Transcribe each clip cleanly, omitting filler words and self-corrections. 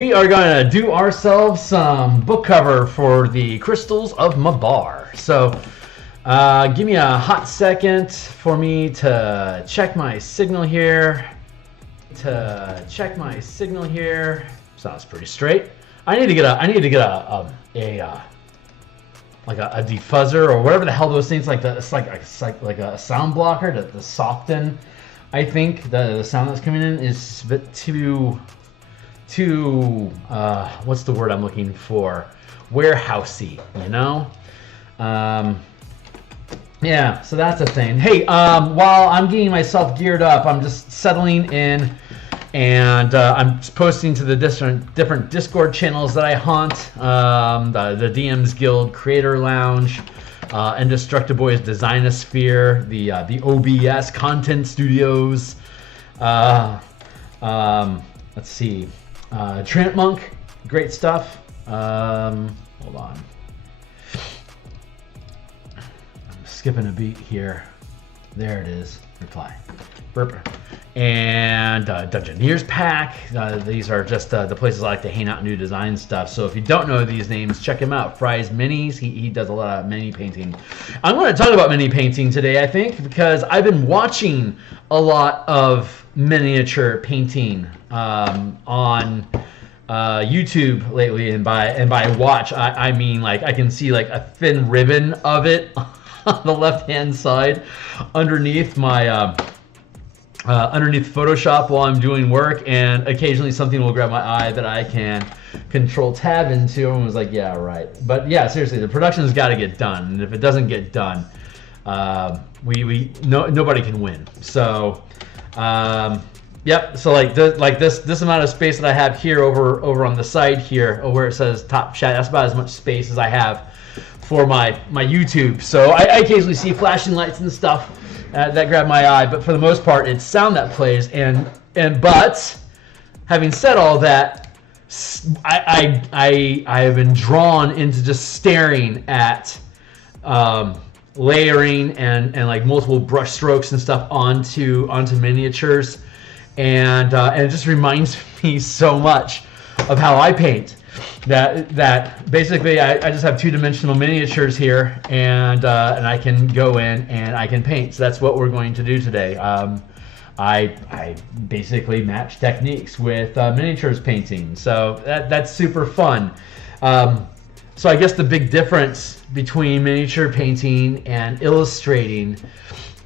We are going to do ourselves some book cover for the Crystals of Mabar. So give me a hot second for me to check my signal here. Sounds pretty straight. I need to get a defuzzer or whatever the hell those things like. It's like a sound blocker to soften. I think the sound that's coming in is a bit too what's the word I'm looking for? Warehousey, you know? Yeah, so that's a thing. Hey, while I'm getting myself geared up, I'm just settling in, and I'm posting to the different Discord channels that I haunt, the DMsGuild Creator Lounge, Indestructiboy's Designosphere, the OBS Content Studios, let's see, Tramp Monk, great stuff. Hold on. I'm skipping a beat here. There it is. Reply. Burp. And Dungeoneers Pack. These are just the places I like to hang out and do design stuff. So if you don't know these names, check him out. Fry's Minis. He does a lot of mini painting. I'm going to talk about mini painting today, I think, because I've been watching a lot of miniature painting on YouTube lately, and by watch I mean like I can see like a thin ribbon of it on the left hand side underneath my underneath Photoshop while I'm doing work, and occasionally something will grab my eye that I can control tab into. Everyone was like, yeah, right. But yeah, seriously, the production's got to get done, and if it doesn't get done, nobody can win. So yep. So like this amount of space that I have here over on the side here, where it says Top Chat, that's about as much space as I have for my YouTube. So I occasionally see flashing lights and stuff that grab my eye, but for the most part, it's sound that plays. But having said all that, I have been drawn into just staring at layering and like multiple brush strokes and stuff onto miniatures. And it just reminds me so much of how I paint. That basically I just have two-dimensional miniatures here, and I can go in and I can paint. So that's what we're going to do today. I basically match techniques with miniatures painting. So that's super fun. So I guess the big difference between miniature painting and illustrating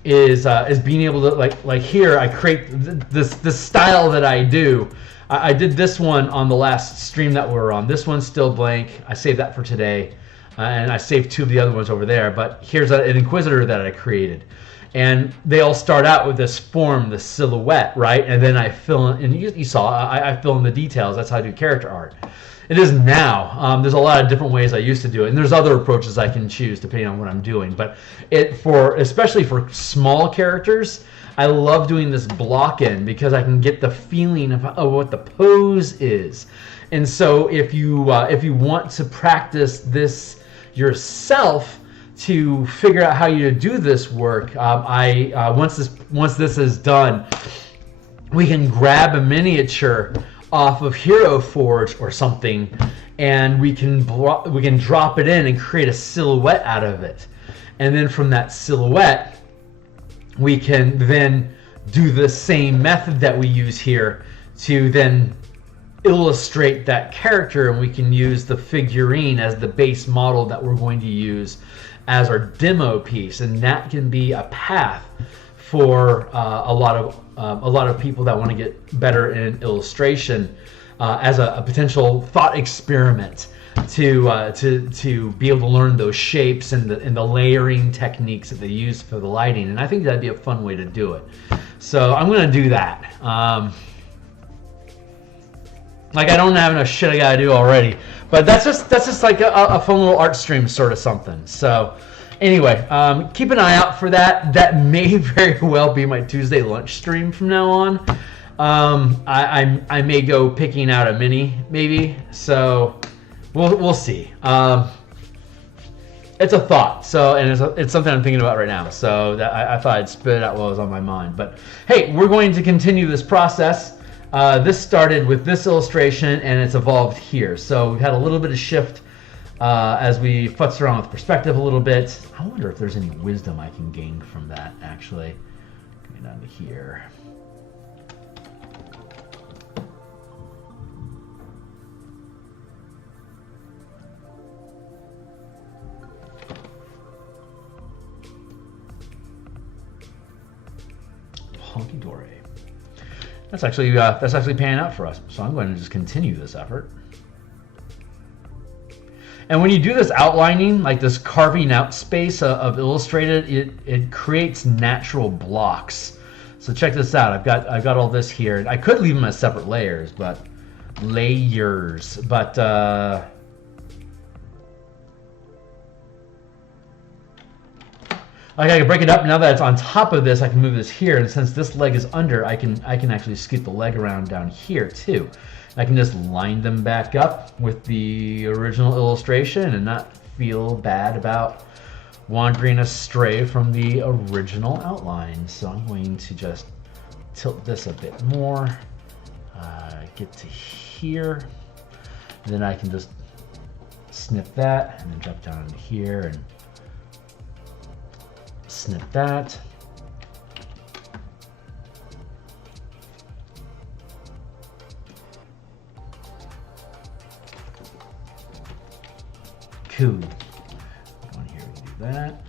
is being able to like here I create this style that I do. I did this one on the last stream that we were on. This one's still blank. I saved that for today, and I saved two of the other ones over there. But here's an Inquisitor that I created, and they all start out with this form, this silhouette, right? And then I fill in, and you saw I fill in the details. That's how I do character art. It is now. There's a lot of different ways I used to do it, and there's other approaches I can choose depending on what I'm doing. But especially for small characters, I love doing this block in because I can get the feeling of what the pose is. And so if you want to practice this yourself to figure out how you do this work, once this is done, we can grab a miniature off of Hero Forge or something, and we can drop it in and create a silhouette out of it. And then from that silhouette, we can then do the same method that we use here to then illustrate that character, and we can use the figurine as the base model that we're going to use as our demo piece, and that can be a path for a lot of people that want to get better in illustration as a potential thought experiment to be able to learn those shapes and the layering techniques that they use for the lighting. And I think that'd be a fun way to do it. So I'm going to do that. Like I don't have enough shit I got to do already, but that's just like a fun little art stream sort of something. So anyway, keep an eye out for that. That may very well be my Tuesday lunch stream from now on. I may go picking out a mini maybe. So we'll see. It's a thought, so, and it's something I'm thinking about right now. So that I thought I'd spit it out while it was on my mind. But hey, we're going to continue this process. This started with this illustration, and it's evolved here. So we've had a little bit of shift as we futzed around with perspective a little bit. I wonder if there's any wisdom I can gain from that, actually. Going down to here. Honky dory. That's actually panning out for us. So I'm going to just continue this effort. And when you do this outlining, like this carving out space of illustrated, it creates natural blocks. So check this out. I've got all this here. I could leave them as separate layers, but like I can break it up. Now that it's on top of this, I can move this here, and since this leg is under, I can actually scoot the leg around down here too. I can just line them back up with the original illustration and not feel bad about wandering astray from the original outline. So I'm going to just tilt this a bit more, get to here, and then I can just snip that and then drop down into here and snip that. Cool. Go in here and do that.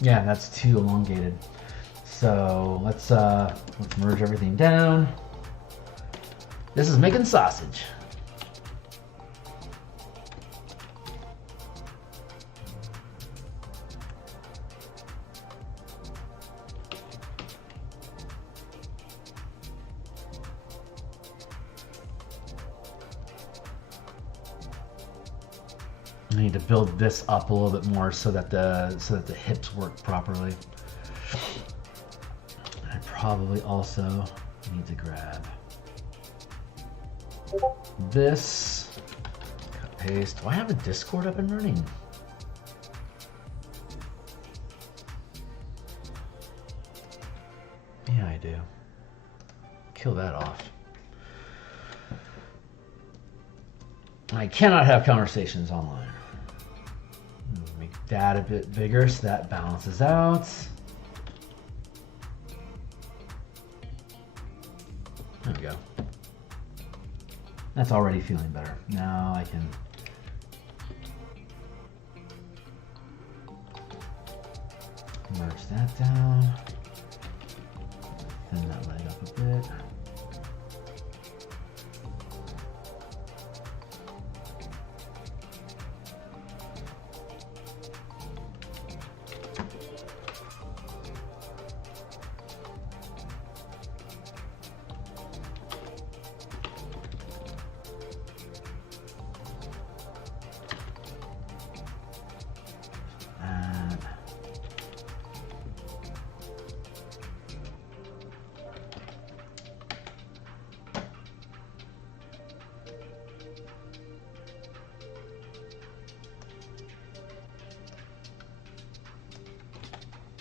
Yeah, that's too elongated. So let's merge everything down. This is making sausage. I need to build this up a little bit more so that the hips work properly. I probably also need to grab this, cut paste. Do I have a Discord up and running? Yeah, I do. Kill that off. I cannot have conversations online. Make that a bit bigger so that balances out. There we go. That's already feeling better. Now I can merge that down. Thin that leg up a bit.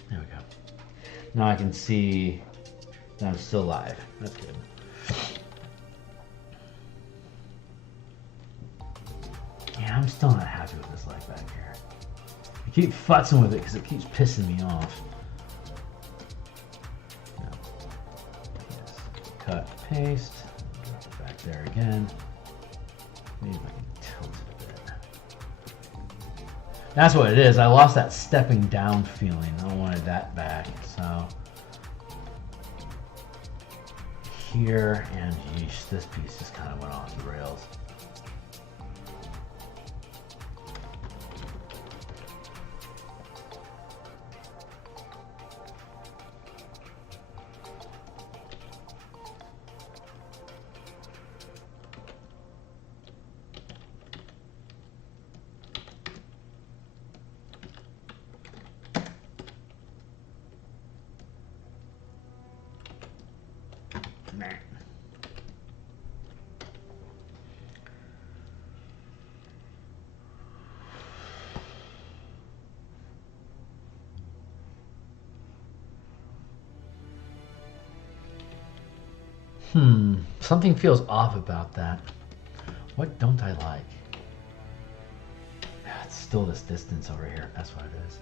There we go. Now I can see that I'm still live. That's good. Yeah, I'm still not happy with this leg back here. I keep futzing with it because it keeps pissing me off. No. Yes. Cut, paste, drop it back there again. Maybe if I can tilt it a bit. That's what it is. I lost that stepping down feeling. I wanted that back. So here, and yeesh, this piece just kind of went off the rails. Something feels off about that. What don't I like? It's still this distance over here. That's what it is.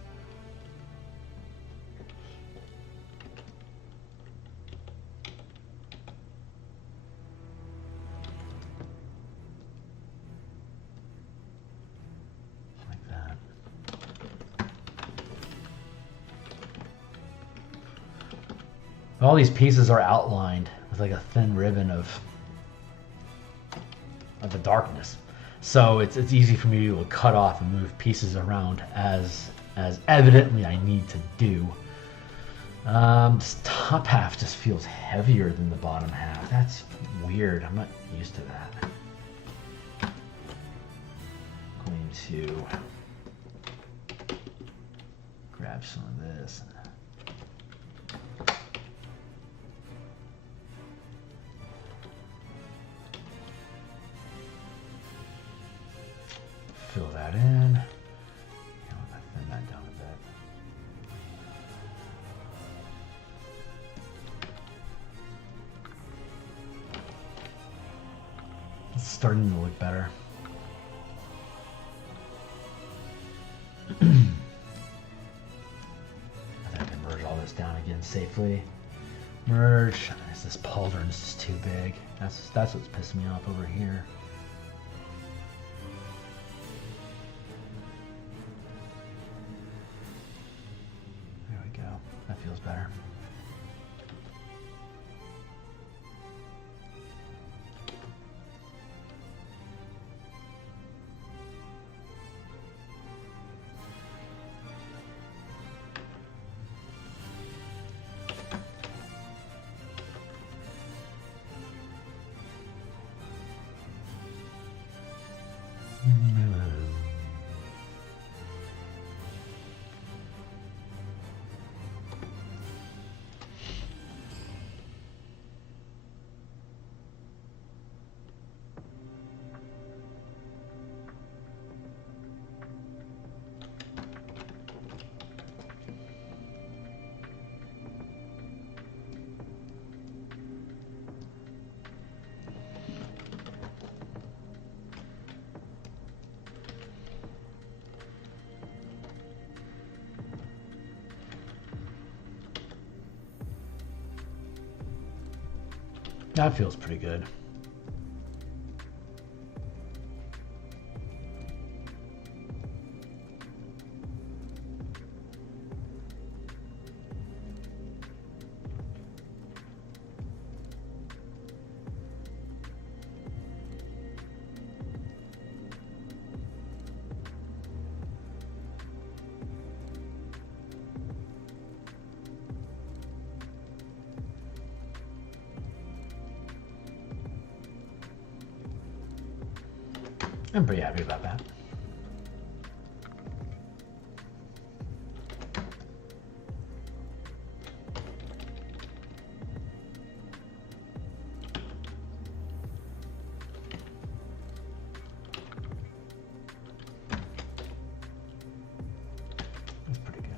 Like that. All these pieces are outlined with like a thin ribbon of the darkness. So it's easy for me to cut off and move pieces around as evidently I need to do. This top half just feels heavier than the bottom half. That's weird. I'm not used to that. I'm going to grab some of this. Fill that in. I'm going to thin that down a bit. It's starting to look better. I think I can merge all this down again safely. Merge. This pauldron is just too big. That's what's pissing me off over here. That feels better. That feels pretty good. I'm pretty happy about that. That's pretty good.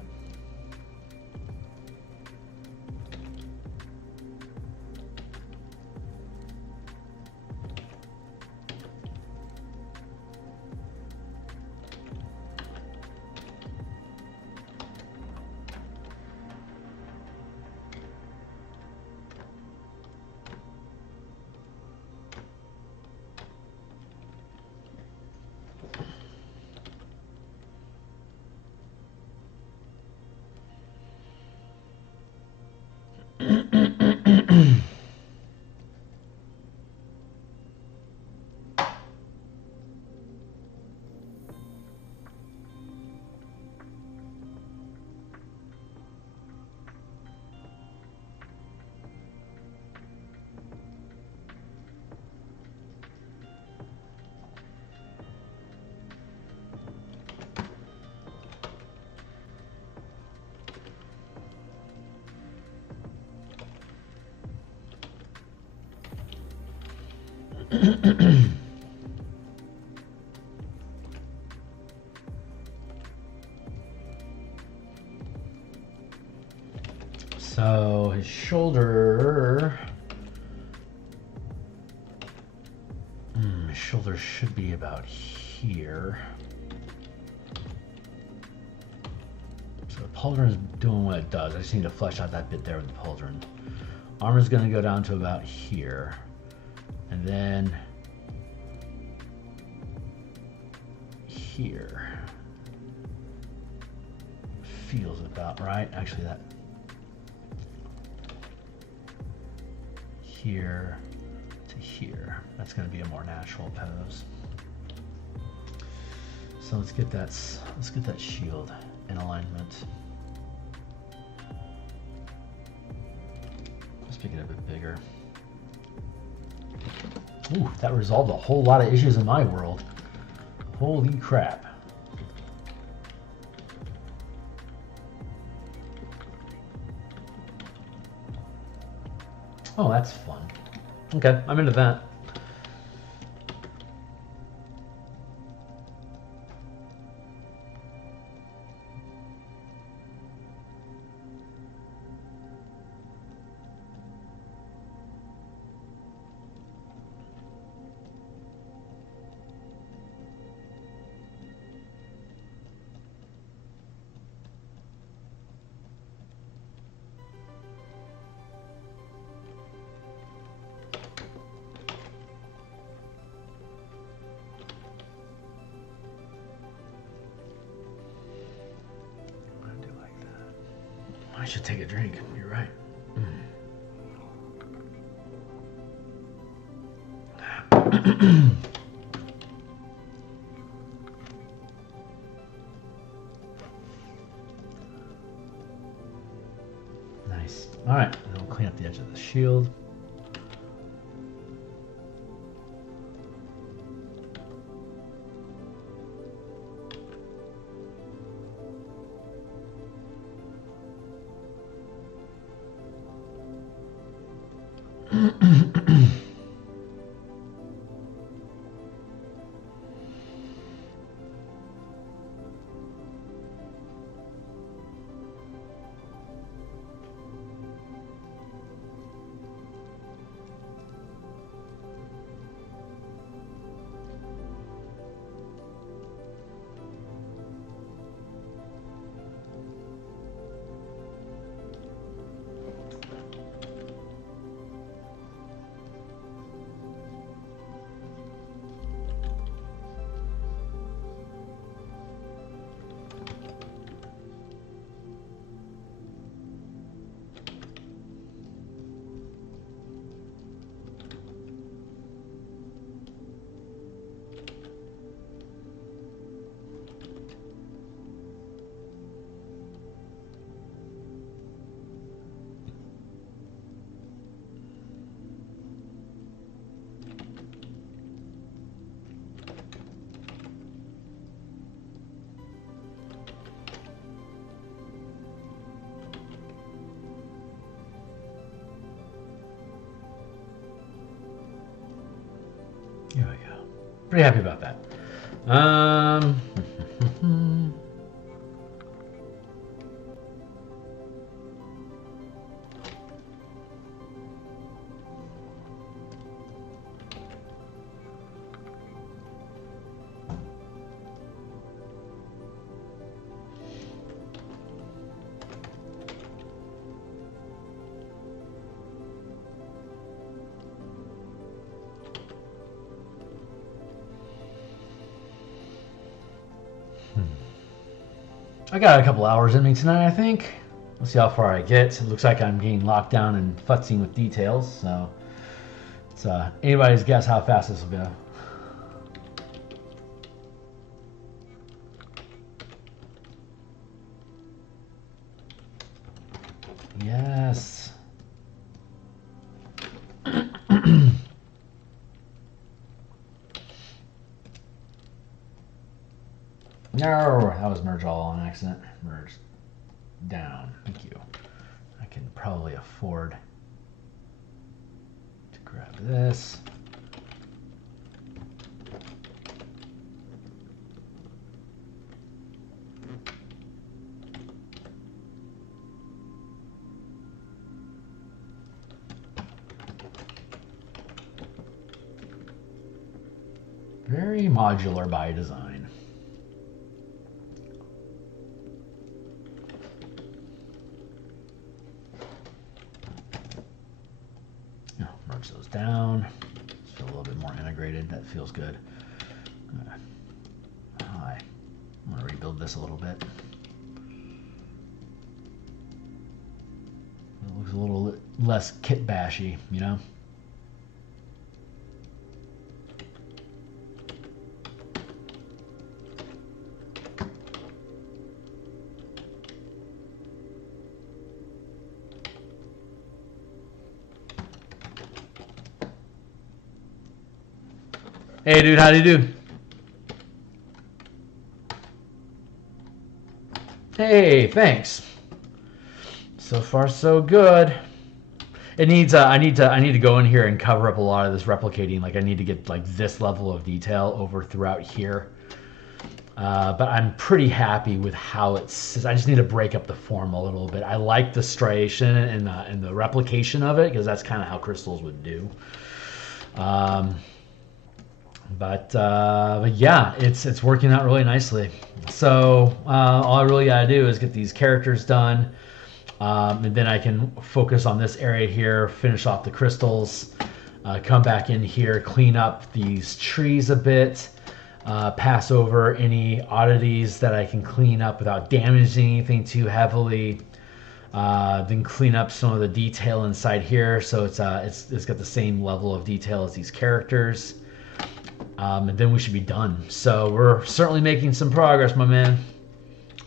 So his shoulder shoulder should be about here. So the pauldron is doing what it does. I just need to flesh out that bit there with the pauldron. Armor's going to go down to about here. And then here. Feels about right. Actually, that here to here. That's going to be a more natural pose. So let's get that shield in alignment. Let's make it a bit bigger. Ooh, that resolved a whole lot of issues in my world. Holy crap. Oh, that's fun. Okay, I'm into that. I should take a drink. You're right. Nice. All right. We'll clean up the edge of the shield. There we go. Pretty happy about that. I got a couple hours in me tonight, I think. We'll see how far I get. It looks like I'm getting locked down and futzing with details, so it's anybody's guess how fast this will go. Yes. No, that was merge all on accident. Merge down. Thank you. I can probably afford to grab this. Very modular by design. Merge those down. Feel a little bit more integrated. That feels good. Hi. I'm going to rebuild this a little bit. It looks a little less kit bashy, you know? Hey dude, how do you do? Hey, thanks. So far so good. It needs I need to go in here and cover up a lot of this replicating. Like I need to get like this level of detail over throughout here. But I'm pretty happy with how it's. I just need to break up the form a little bit. I like the striation and the replication of it because that's kind of how crystals would do. But yeah, it's working out really nicely. So all I really gotta do is get these characters done, and then I can focus on this area here, finish off the crystals, come back in here, clean up these trees a bit, pass over any oddities that I can clean up without damaging anything too heavily. Then clean up some of the detail inside here, so it's got the same level of detail as these characters. And then we should be done. So we're certainly making some progress, my man.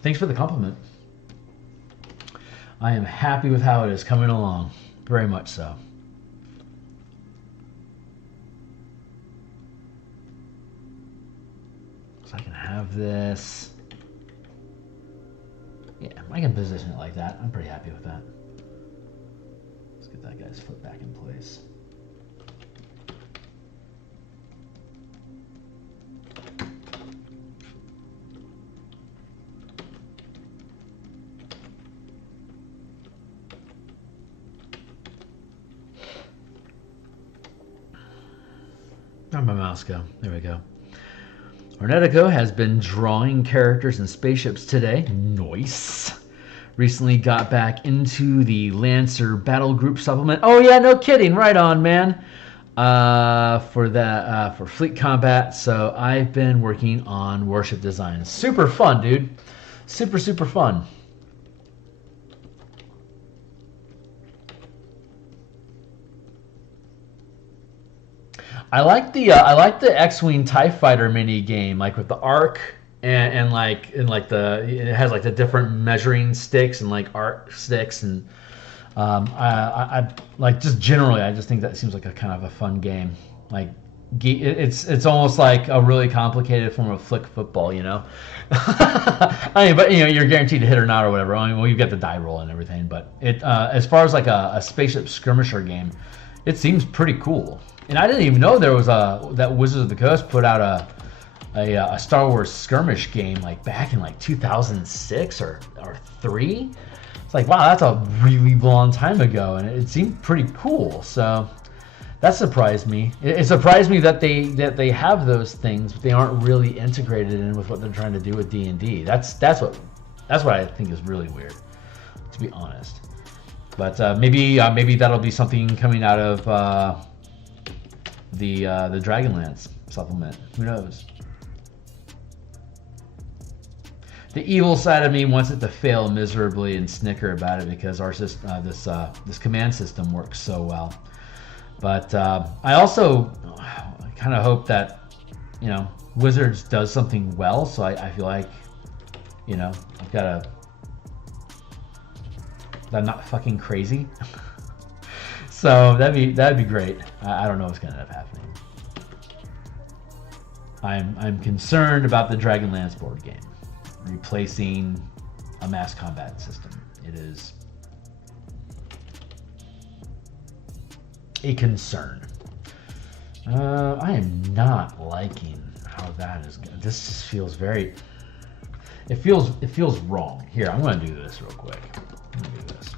Thanks for the compliment. I am happy with how it is coming along. Very much so. So I can have this. Yeah, I can position it like that. I'm pretty happy with that. Let's get that guy's foot back in place. Where'd my mouse go? There we go. Ornetico has been drawing characters and spaceships today. Nice. Recently got back into the Lancer Battle Group supplement. Oh yeah, no kidding. Right on, man. For fleet combat. So I've been working on warship design. Super fun, dude. Super fun. I like the X-Wing TIE Fighter mini game, like with the arc and it has like the different measuring sticks and like arc sticks, and I like just generally I just think that seems like a kind of a fun game. Like it's almost like a really complicated form of flick football, you know. I mean, but you know you're guaranteed to hit or not or whatever. I mean, well, you've got the die roll and everything, but it as far as like a spaceship skirmisher game, it seems pretty cool. And I didn't even know there was that Wizards of the Coast put out a Star Wars skirmish game like back in like 2006 or 3. It's like, wow, that's a really long time ago, and it seemed pretty cool. So that surprised me. It surprised me that they have those things, but they aren't really integrated in with what they're trying to do with D&D. That's what I think is really weird, to be honest. But maybe that'll be something coming out of the Dragonlance supplement. Who knows? The evil side of me wants it to fail miserably and snicker about it because our system, this command system works so well. But I also kind of hope that, you know, Wizards does something well. So I feel like, you know, that I'm not fucking crazy. So that'd be great. I don't know what's gonna end up happening. I'm concerned about the Dragonlance board game replacing a mass combat system. It is a concern. I am not liking how that is. This just feels very. It feels wrong. Here, I'm gonna do this real quick. I'm gonna do this.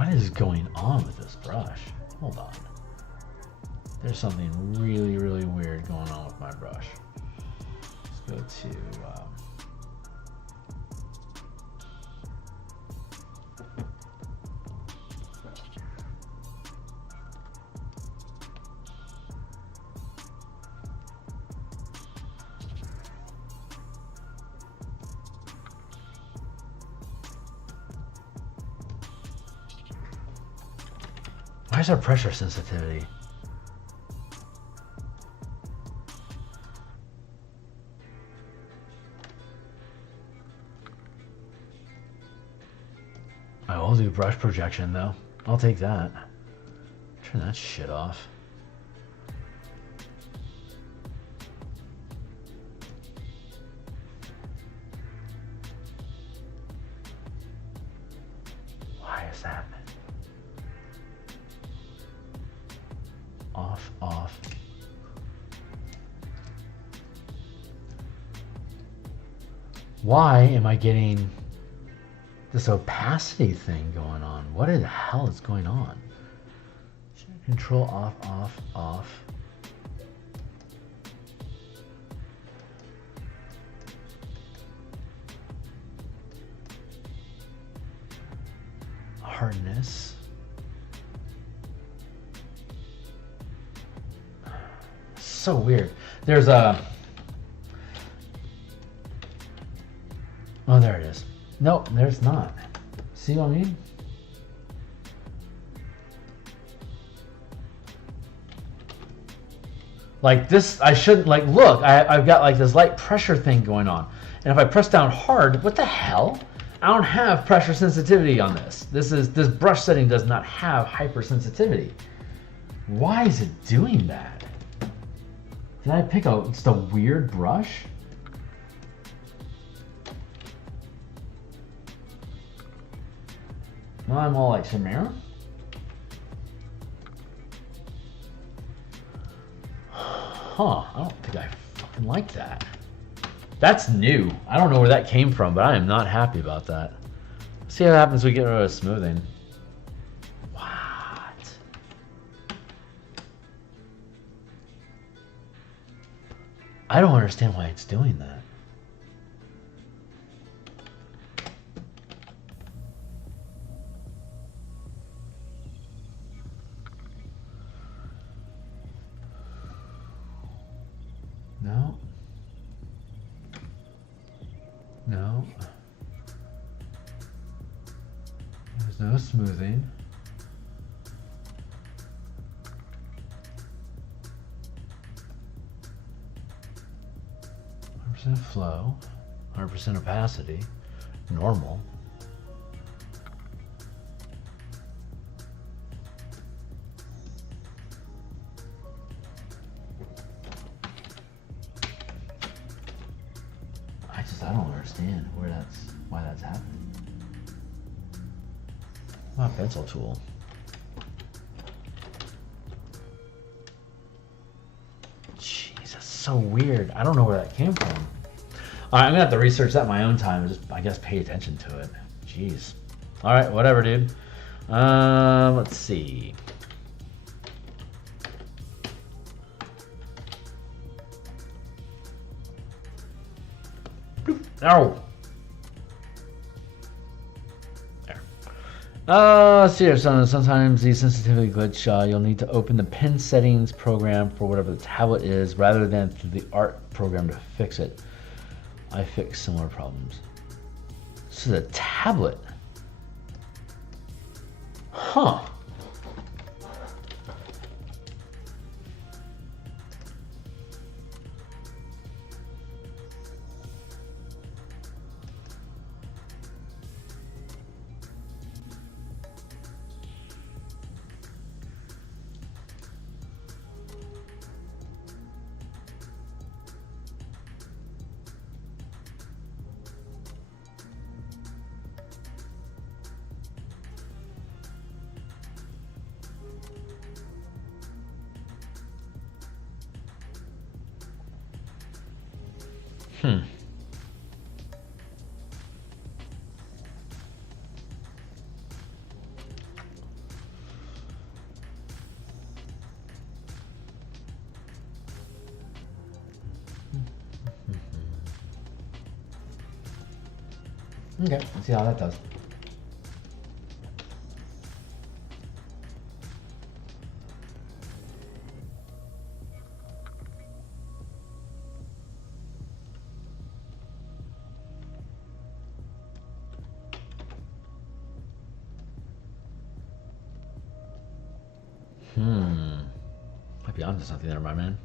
What is going on with this brush? Hold on. There's something really, really weird going on with my brush. Let's go to why is our pressure sensitivity? I will do brush projection though. I'll take that. Turn that shit off. Why is that? Off, off. Why am I getting this opacity thing going on? What the hell is going on? Control off, off, off. Hardness. So weird. There's a... Oh, there it is. Nope, there's not. See what I mean? Like this, I shouldn't, like, look, I've got like this light pressure thing going on. And if I press down hard, what the hell? I don't have pressure sensitivity on this. This brush setting does not have hypersensitivity. Why is it doing that? Did I pick just a weird brush? Now I'm all like Shamir. Huh, I don't think I fucking like that. That's new. I don't know where that came from, but I am not happy about that. Let's see what happens when we get rid of smoothing. What? I don't understand why it's doing that. No. No. There's no smoothing. % flow, 100% opacity, normal. I don't understand why that's happening. My pencil tool. Jeez, that's so weird. I don't know where that came from. All right, I'm gonna have to research that in my own time and just, I guess, pay attention to it. Jeez. All right, whatever, dude. Let's see. No. There. See here, sometimes the sensitivity glitch, you'll need to open the pen settings program for whatever the tablet is rather than through the art program to fix it. I fix similar problems. This is a tablet. Huh. Okay, let's see how that does. Might be onto something there, my man.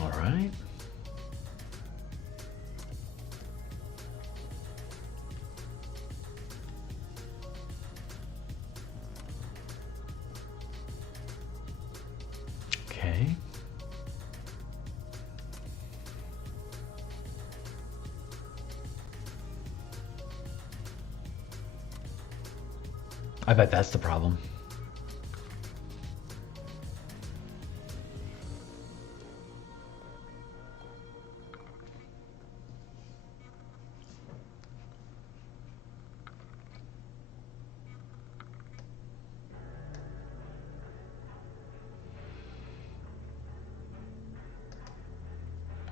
All right. Okay. I bet that's the problem.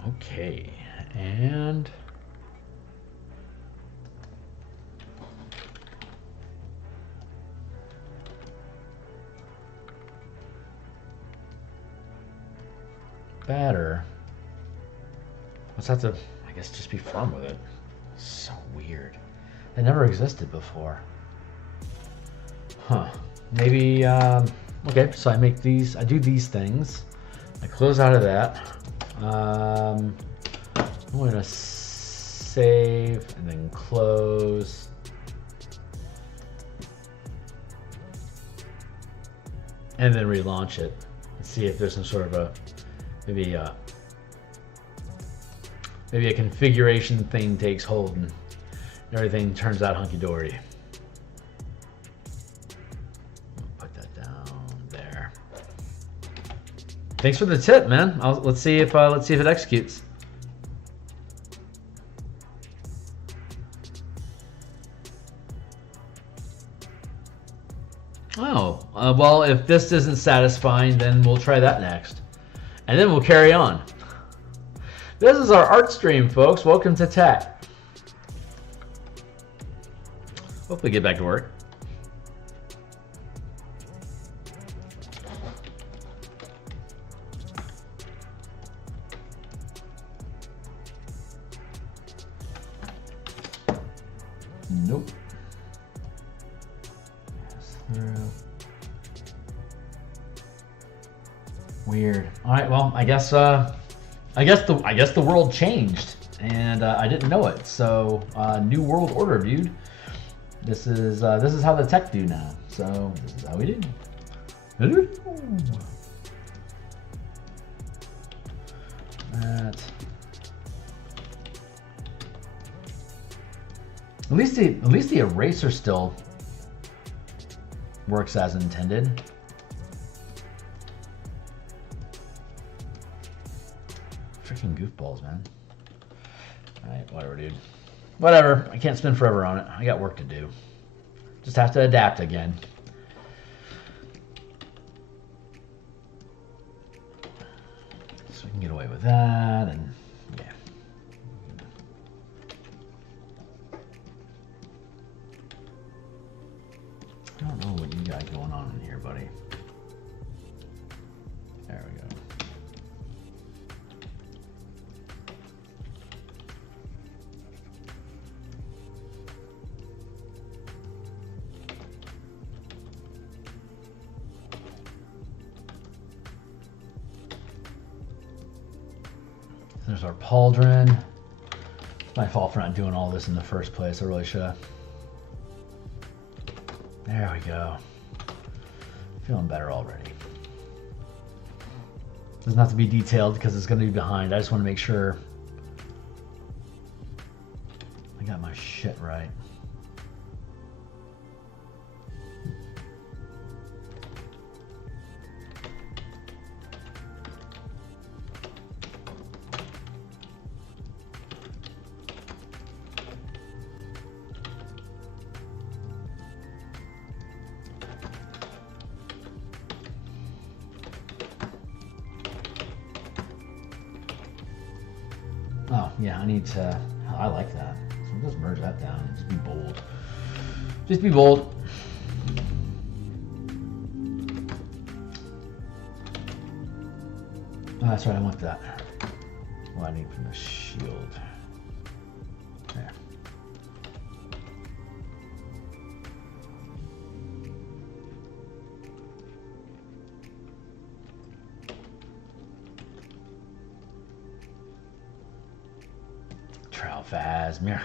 Okay, and batter. Let's have to, I guess, just be firm with it. So weird. It never existed before. Huh. Maybe, okay, so I make these, I do these things. I close out of that. I'm going to save and then close. And then relaunch it and see if there's some sort of a, maybe a configuration thing takes hold and everything turns out hunky-dory. Put that down there. Thanks for the tip, man. Let's see if it executes. Oh, well, if this isn't satisfying, then we'll try that next. And then we'll carry on. This is our art stream, folks. Welcome to Tech. Hopefully get back to work. Nope. Weird. All right. Well, I guess the world changed, and I didn't know it. So, new world order, dude. This is how the tech do now. So this is how we do. That. At least the eraser still works as intended. Freaking goofballs, man. Alright, whatever, dude. Whatever. I can't spend forever on it. I got work to do. Just have to adapt again. So we can get away with that, and yeah. I don't know what you got going on in here, buddy. There we go. There's our pauldron. It's my fault for not doing all this in the first place. I really should have. There we go. Feeling better already. Doesn't have to be detailed because it's going to be behind. I just want to make sure shit right. Oh, yeah, I need to... I like that. So just merge that down. Just be bold. Just be bold. Oh, that's right, I want that. What I need from the shield. There. Phasmir.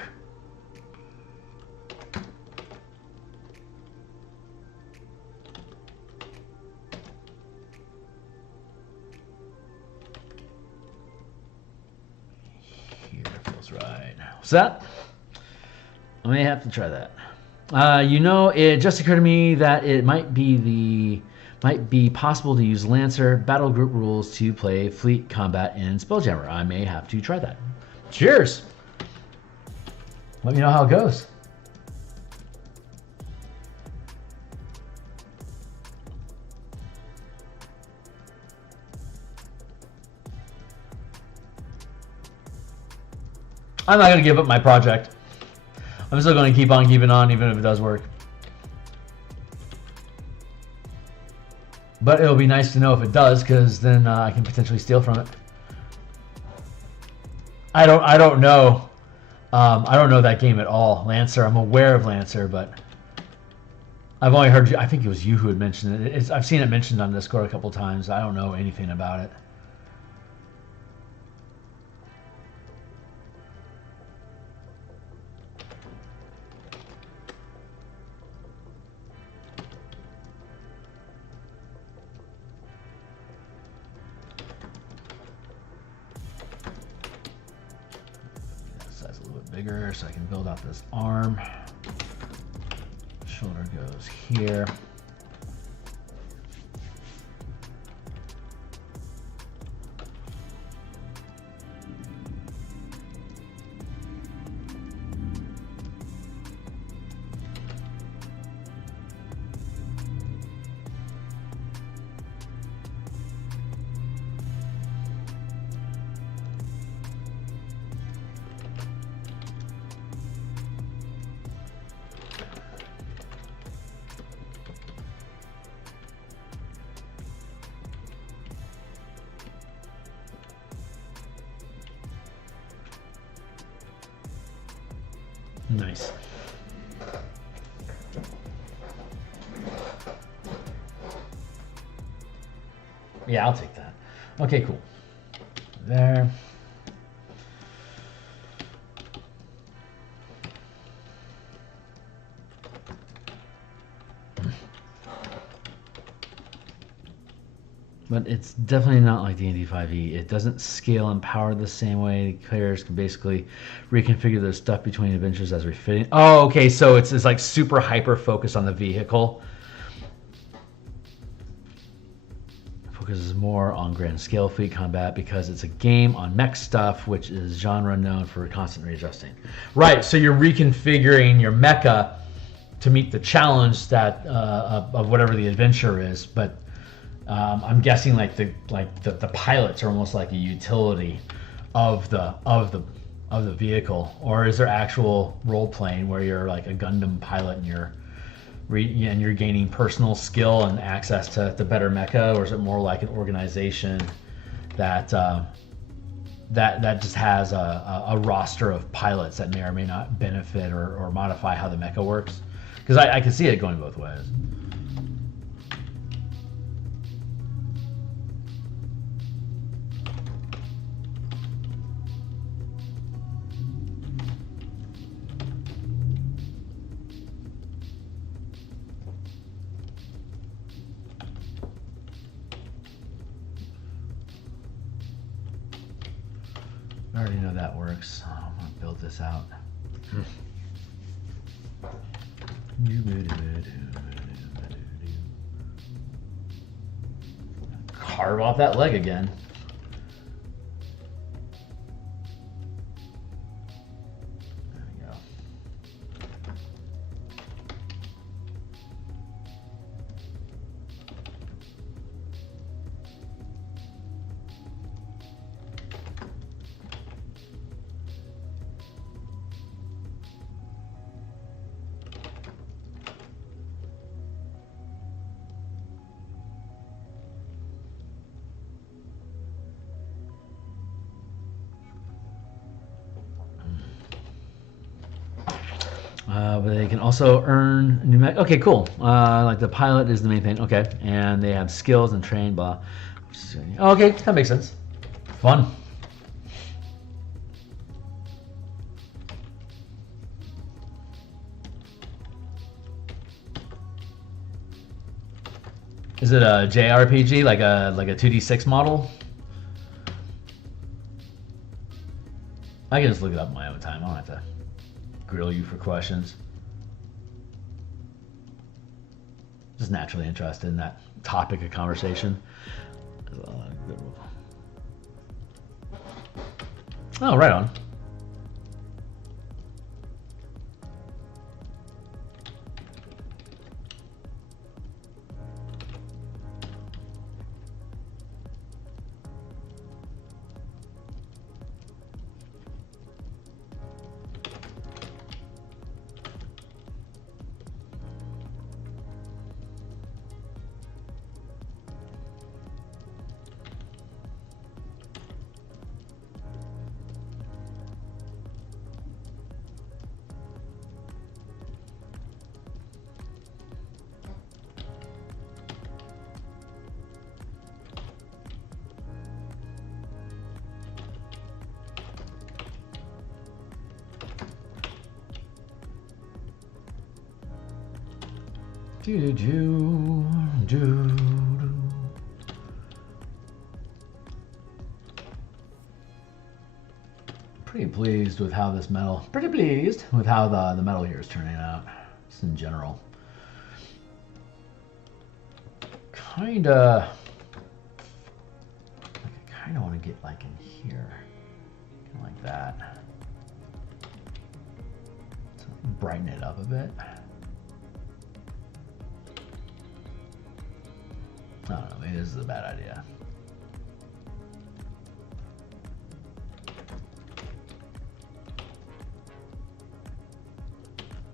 Here feels right. What's that? I may have to try that. You know, it just occurred to me that it might be possible to use Lancer battle group rules to play fleet combat in Spelljammer. I may have to try that. Cheers! Let me know how it goes. I'm not going to give up my project. I'm still going to keep on keeping on, even if it does work. But it'll be nice to know if it does, because then I can potentially steal from it. I don't know. I don't know that game at all. Lancer, I'm aware of Lancer, but I've only heard you. I think it was you who had mentioned it. I've seen it mentioned on Discord a couple times. I don't know anything about it. Bigger so I can build out this arm. Shoulder goes here. Nice. Yeah, I'll take that. Okay, cool. There. But it's definitely not like D&D 5e. It doesn't scale and power the same way. Players can basically reconfigure their stuff between adventures as refitting. Oh, okay, so it's like super hyper focused on the vehicle. Focuses more on grand scale fleet combat because it's a game on mech stuff, which is genre known for constant readjusting. Right, so you're reconfiguring your mecha to meet the challenge that of whatever the adventure is, but I'm guessing like the pilots are almost like a utility of the vehicle, or is there actual role playing where you're like a Gundam pilot and you're gaining personal skill and access to better mecha, or is it more like an organization that that just has a roster of pilots that may or may not benefit or modify how the mecha works? Because I can see it going both ways. I already know that works. I'm gonna build this out. Carve off that leg again. There we go. But they can also earn pneumatic. Okay, cool. Like the pilot is the main thing. Okay, and they have skills and train. Blah. Okay, that makes sense. Fun. Is it a JRPG, like a 2D6 model? I can just look it up in my own time. I don't have to grill you for questions. Just naturally interested in that topic of conversation. Oh, right on. Pretty pleased with how this metal. Pretty pleased with how the metal here is turning out, just in general. Kinda want to get like in here, kind of like that. So brighten it up a bit. I don't know, maybe this is a bad idea.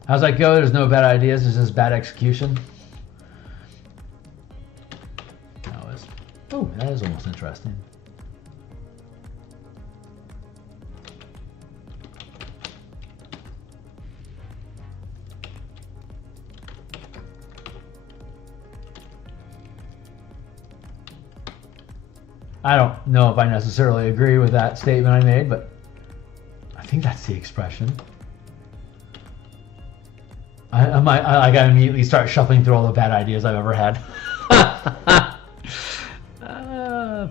How's that go? There's no bad ideas, there's just bad execution. Oh, that is almost interesting. I don't know if I necessarily agree with that statement I made, but I think that's the expression. I gotta immediately start shuffling through all the bad ideas I've ever had.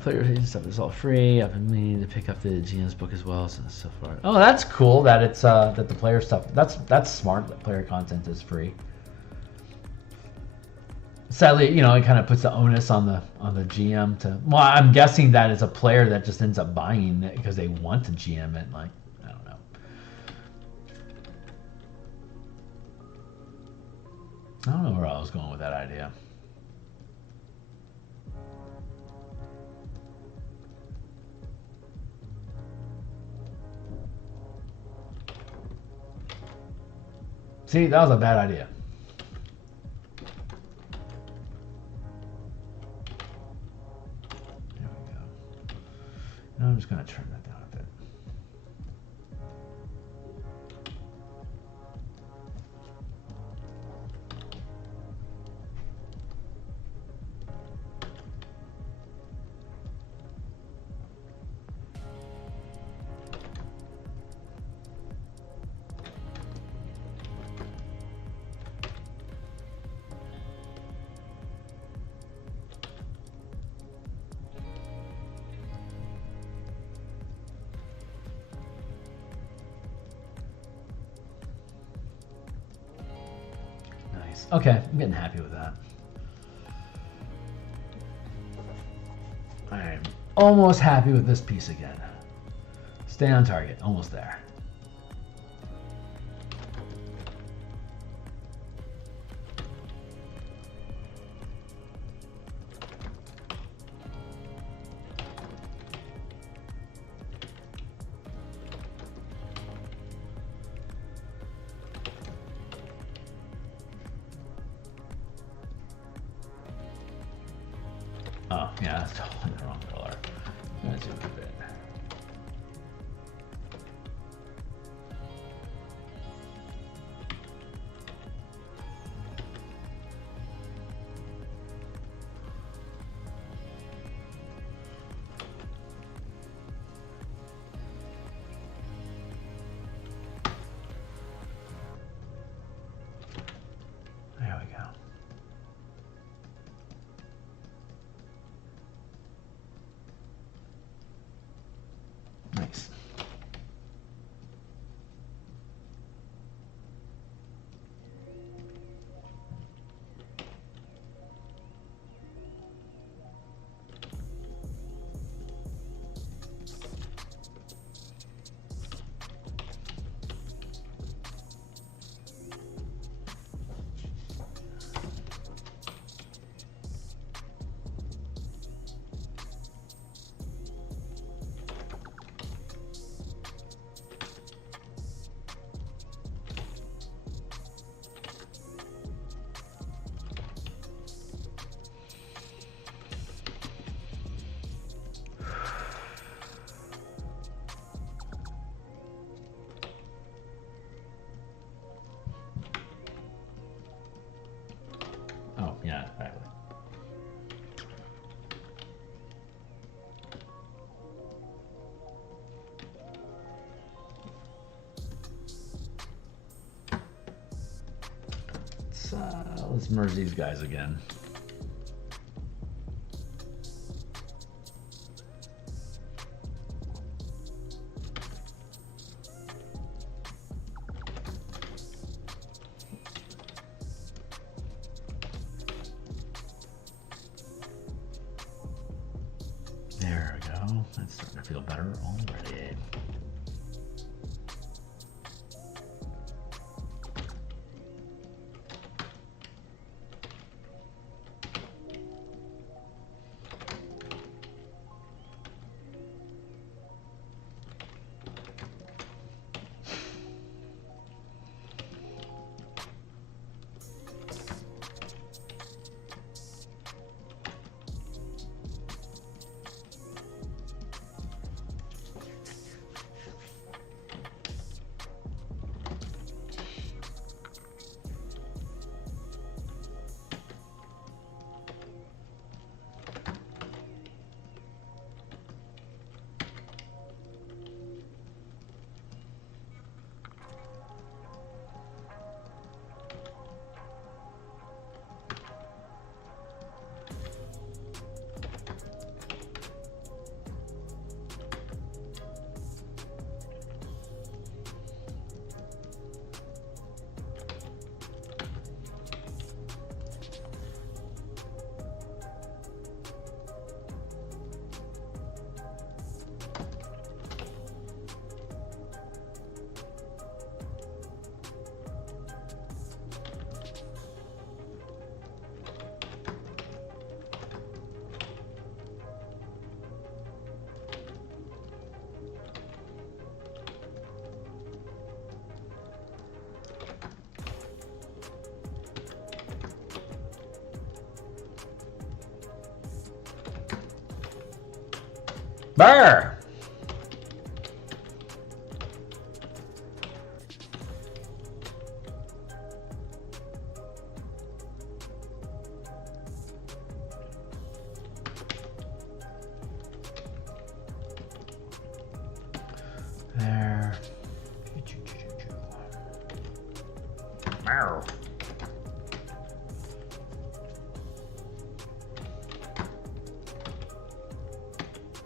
Player stuff is all free. I've been meaning to pick up the GM's book as well since so far. Oh, that's cool that it's that the player stuff. That's smart. That player content is free. Sadly, you know, it kind of puts the onus on the GM to. Well, I'm guessing that it's a player that just ends up buying it because they want to GM it. Like, I don't know. I don't know where I was going with that idea. See, that was a bad idea. There we go. Now I'm just going to turn that down a bit. Nice. Okay, I'm getting happy with that. I'm almost happy with this piece again. Stay on target. Almost there. Oh, yeah, that's totally the wrong color. Let's zoom a bit. There we go. Nice. Oh, yeah, exactly. Let's merge these guys again. There we go. That's starting to feel better already. Brr! There. Brr.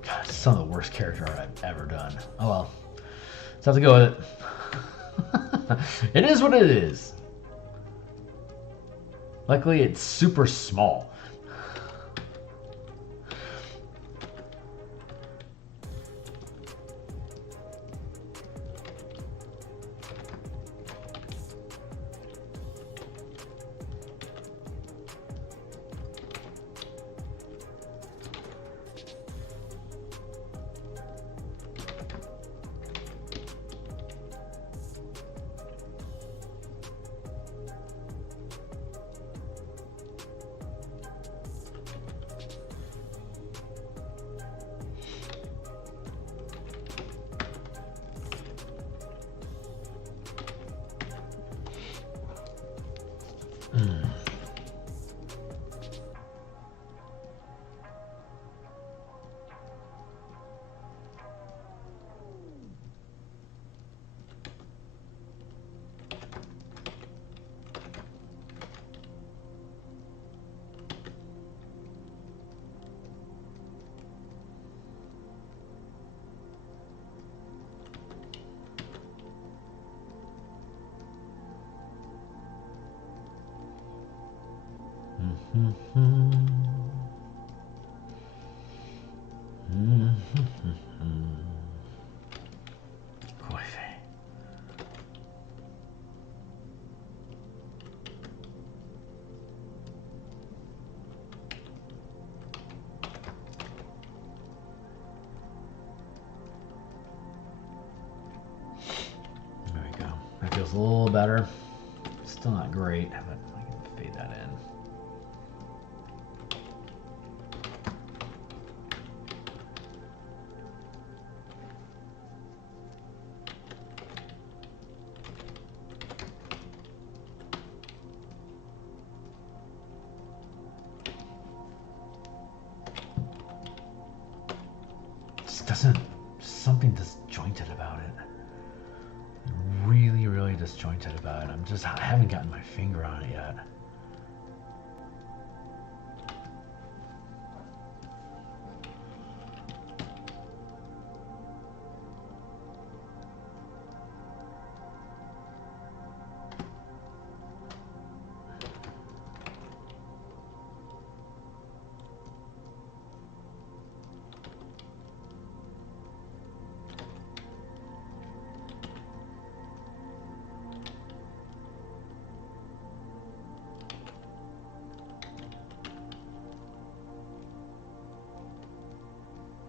God, some of the worst character art I've ever done. Oh well. Just have to go with it. It is what it is. Luckily, it's super small. There we go. That feels a little better. Still not great, but I can fade that in. Something disjointed about it. Really, really disjointed about it. I haven't gotten my finger on it yet.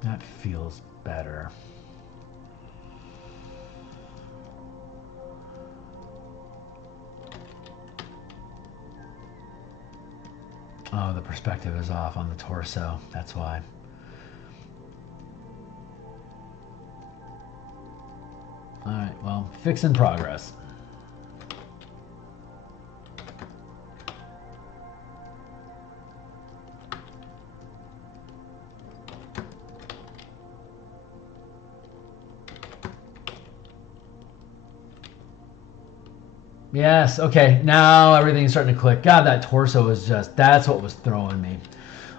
That feels better. Oh, the perspective is off on the torso. That's why. All right, well, fix in progress. Yes, okay, now everything's starting to click. God, that torso was that's what was throwing me.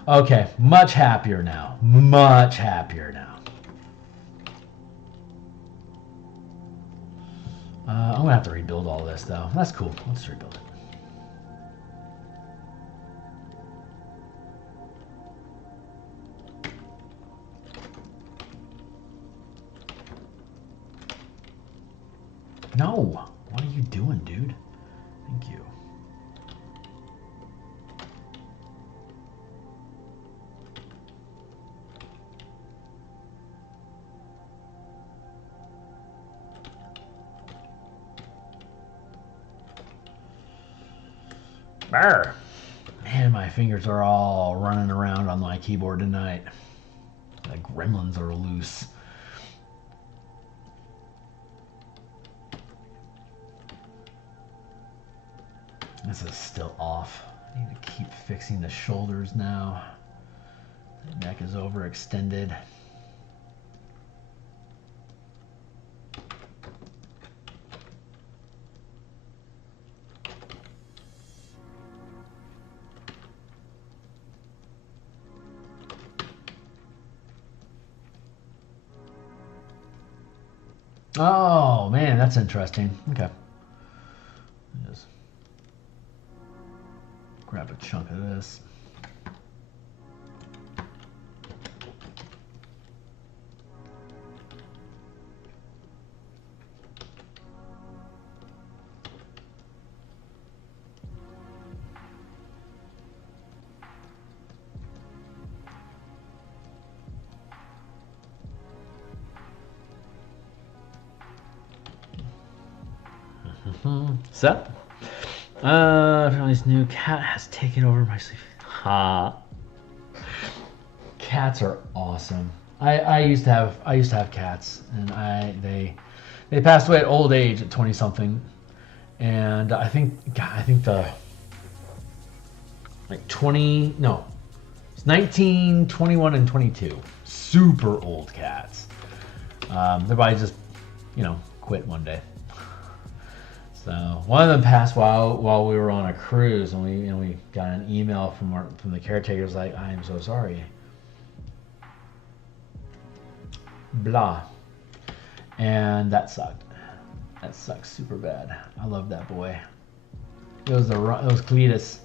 Okay, much happier now. Much happier now. I'm gonna have to rebuild all this though. That's cool, let's rebuild it. No, what are you doing, dude? Thank you. Brr. Man, my fingers are all running around on my keyboard tonight. The gremlins are loose. This is still off. I need to keep fixing the shoulders now. The neck is overextended. Oh man, that's interesting. Okay. grab a chunk of this. So, this new cat has taken over my sleep. Ha! Cats are awesome. I used to have cats, and they passed away at old age at 20 something, and I think the like 20 no, it's 19, 21, and 22. Super old cats. Their body just quit one day. So one of them passed while we were on a cruise, and we got an email from the caretakers like, "I am so sorry." Blah, and that sucked. That sucks super bad. I love that boy. It was Cletus.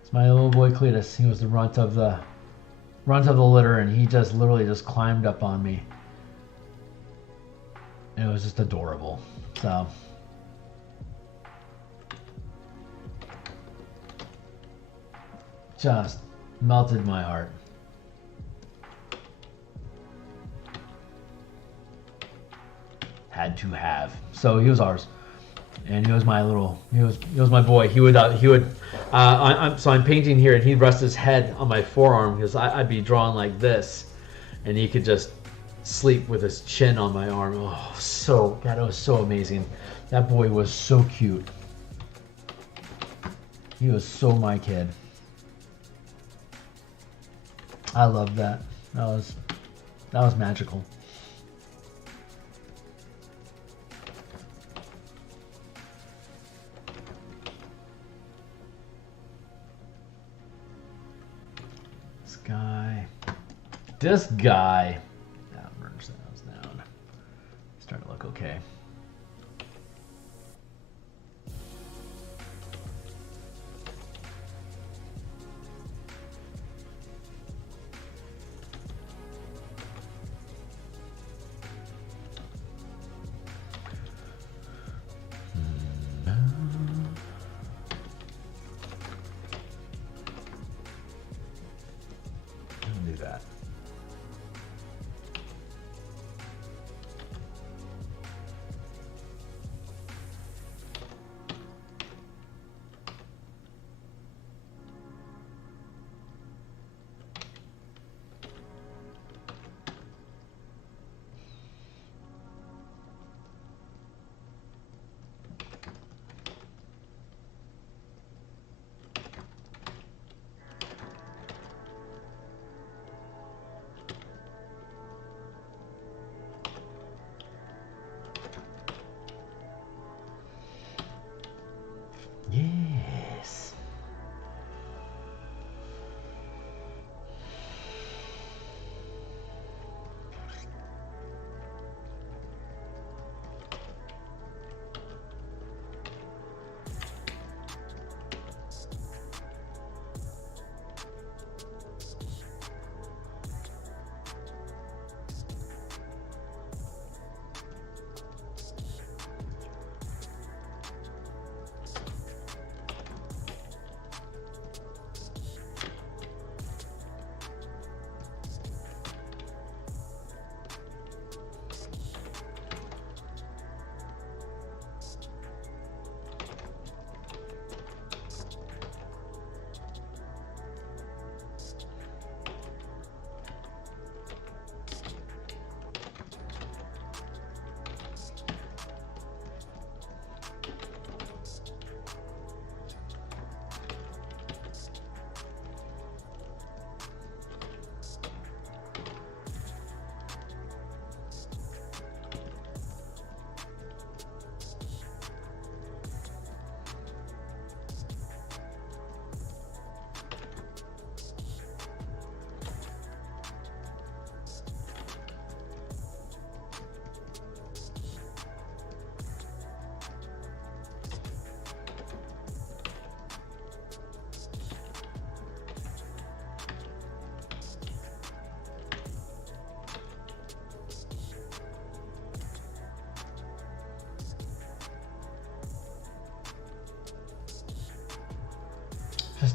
It's my little boy Cletus. He was the runt of the litter, and he just literally climbed up on me. It was just adorable. So. Just melted my heart. Had to have. So he was ours, and he was my boy. So I'm painting here, and he'd rest his head on my forearm because I'd be drawing like this, and he could just sleep with his chin on my arm. Oh, God, it was so amazing. That boy was so cute. He was so my kid. I love that. That was magical. This guy. Now merge those down. Starting to look okay.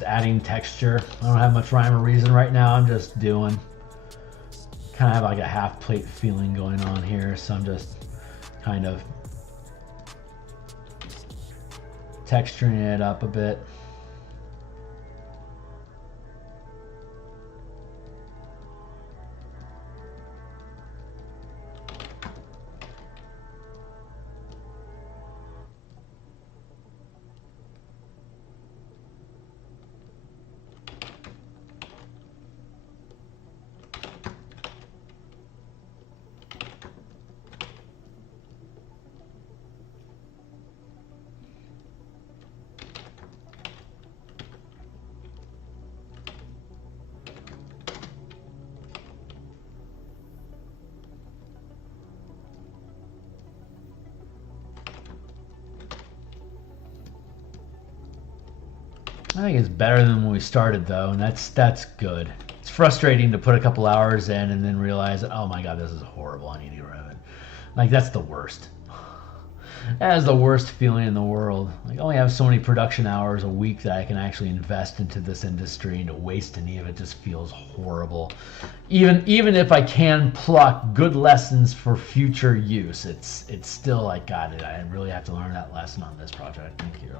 just adding texture. I don't have much rhyme or reason right now. I'm just doing. Kind of have like a half plate feeling going on here, so I'm just kind of texturing it up a bit. I think it's better than when we started though, and that's good. It's frustrating to put a couple hours in and then realize, oh my god, this is horrible. I need to get rid of it. Like that's the worst. That is the worst feeling in the world. Like I only have so many production hours a week that I can actually invest into this industry, and to waste any of it just feels horrible. Even if I can pluck good lessons for future use, it's still like, God, I really have to learn that lesson on this project. Thank you.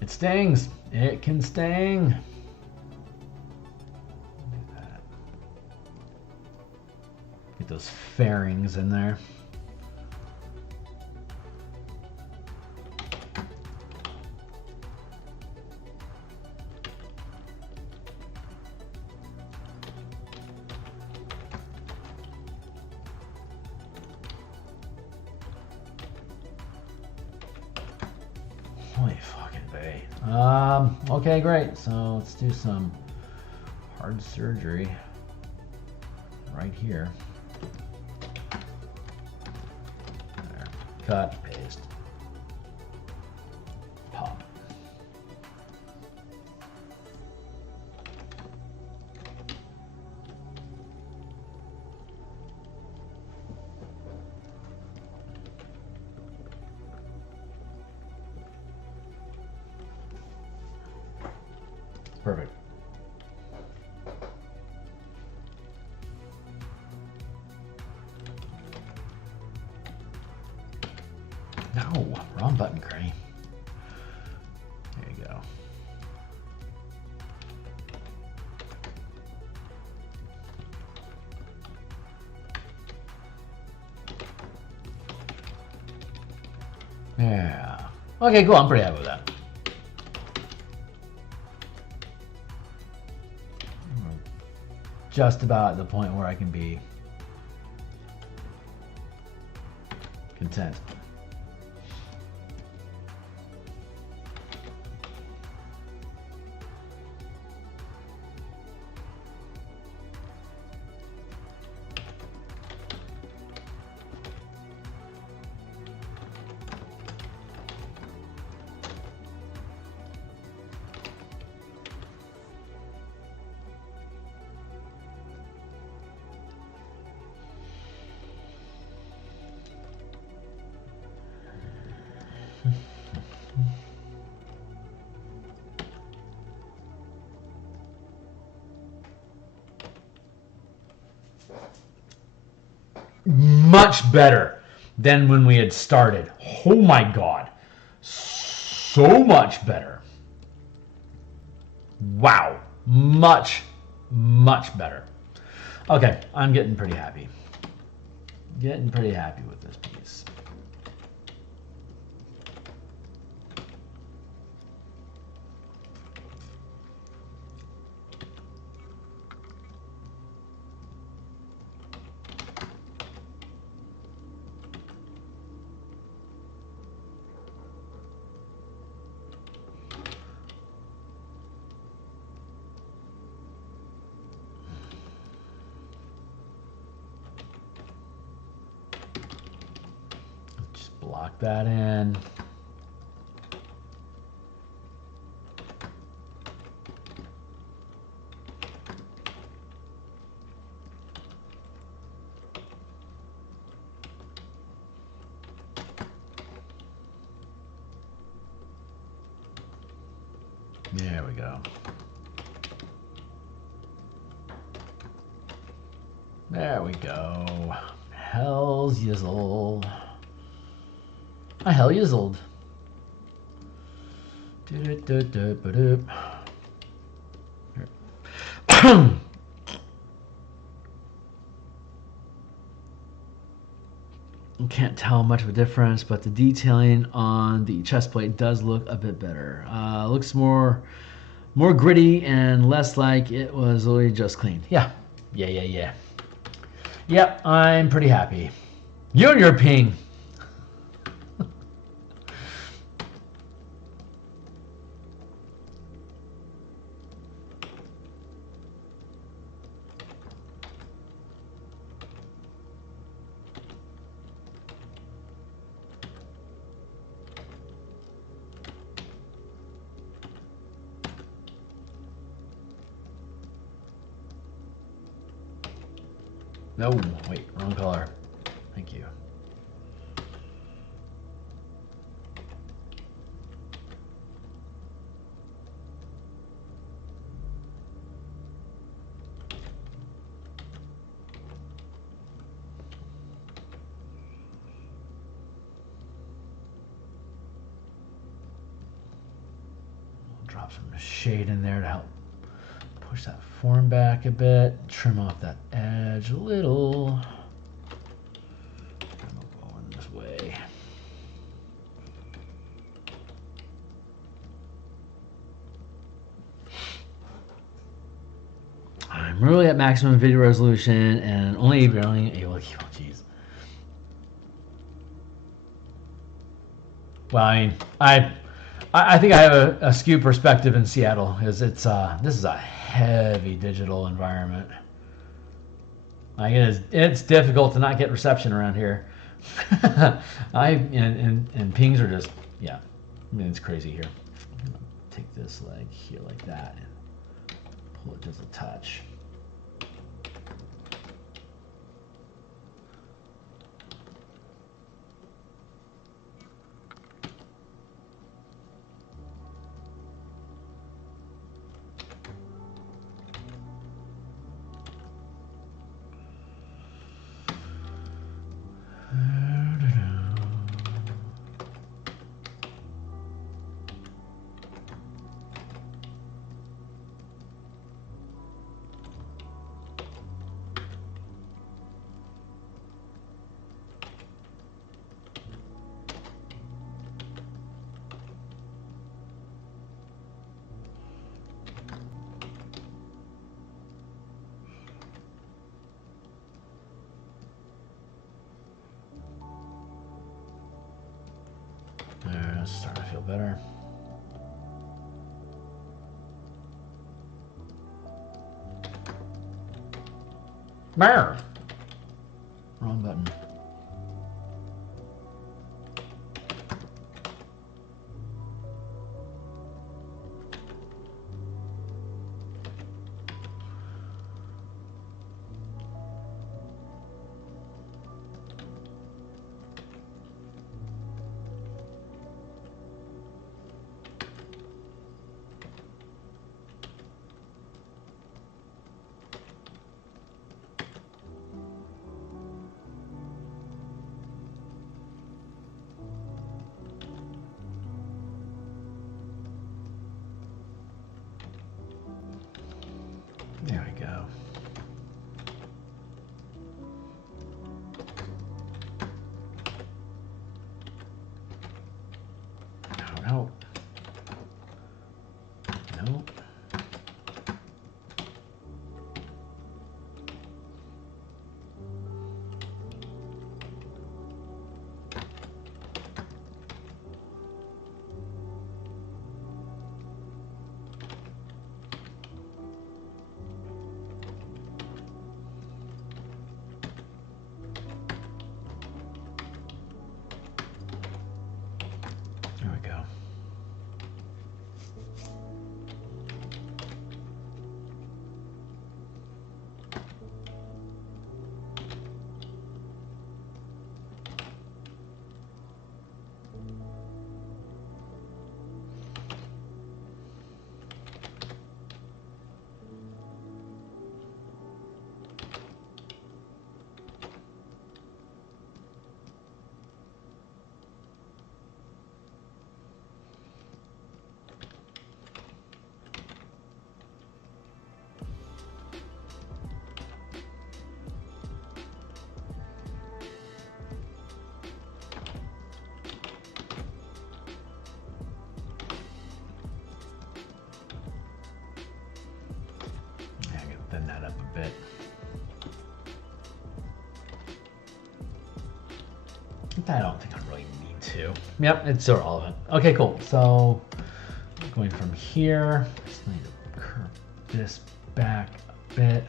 It stings. It can sting. Get those fairings in there. Holy fucking bay. Okay, great. So let's do some hard surgery right here. There. Cut, paste, pop. Perfect. No, wrong button, Crane. There you go. Yeah. Okay, cool. I'm pretty happy with that. Just about at the point where I can be content. Much better than when we had started. Oh my god. So much better. Wow. Much better. Okay, I'm getting pretty happy. Getting pretty happy with this piece. Lock that in. There we go. There we go. Hell's yizzle. I hell yizzled. Can't tell much of a difference, but the detailing on the chest plate does look a bit better. Looks more gritty and less like it was really just cleaned. Yeah. Yep, I'm pretty happy. You and your ping. No, wait, wrong color. Thank you. Drop some shade in there to help push that form back a bit. Trim off that edge a little. I'm going this way. I'm really at maximum video resolution and only able to keep. Oh, jeez. Well, I mean, I think I have a skewed perspective in Seattle, because this is a heavy digital environment. Like it's difficult to not get reception around here. And pings are just, yeah. I mean, it's crazy here. I'm gonna take this leg here like that and pull it just a touch. It's starting to feel better. Mabar. Wrong button. bit. I don't think I really need to. Yep, it's so relevant. Okay, cool. So going from here, just need to curve this back a bit.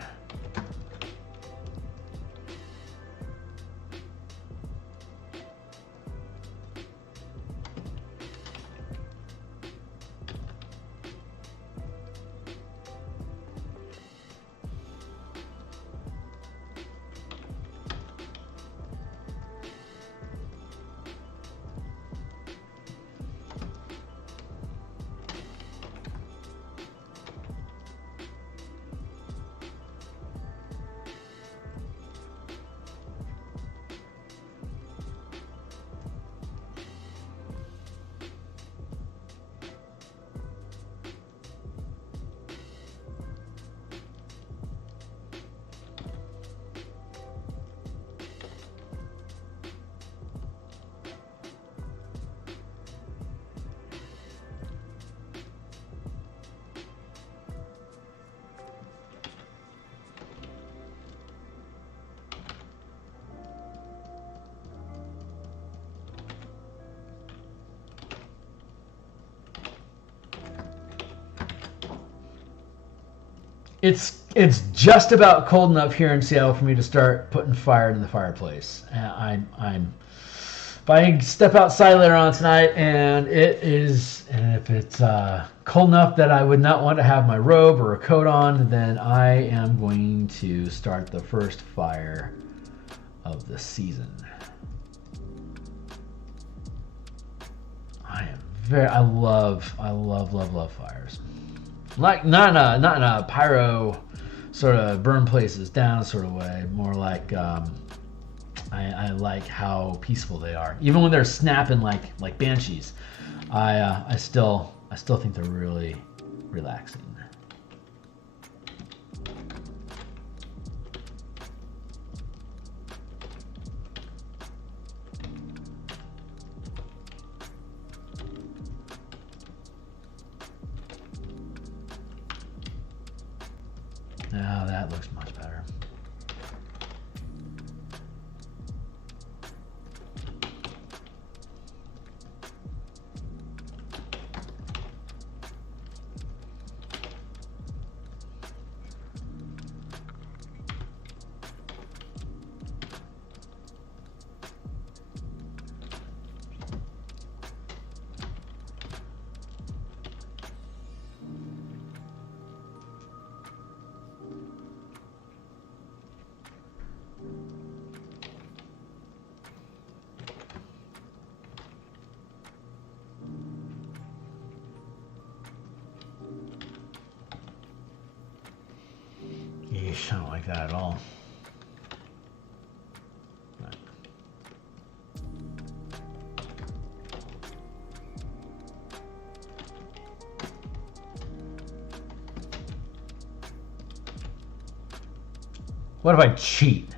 It's just about cold enough here in Seattle for me to start putting fire in the fireplace. If I step outside later on tonight and if it's cold enough that I would not want to have my robe or a coat on, then I am going to start the first fire of the season. I love fires. Like not in a pyro sort of burn places down sort of way. More like I like how peaceful they are. Even when they're snapping like banshees, I still think they're really relaxing. Now that looks much better. Yeesh, I don't like that at all. Right. What if I cheat?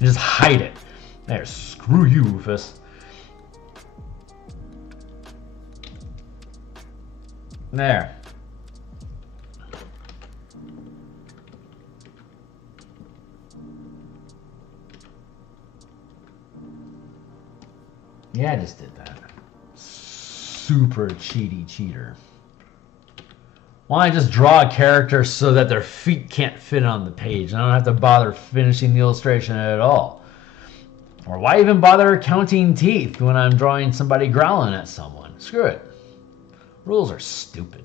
just hide it. There, screw you, Rufus. There. Yeah, I just did that. Super cheaty cheater. Why don't I just draw a character so that their feet can't fit on the page? I don't have to bother finishing the illustration at all. Or why even bother counting teeth when I'm drawing somebody growling at someone? Screw it. Rules are stupid.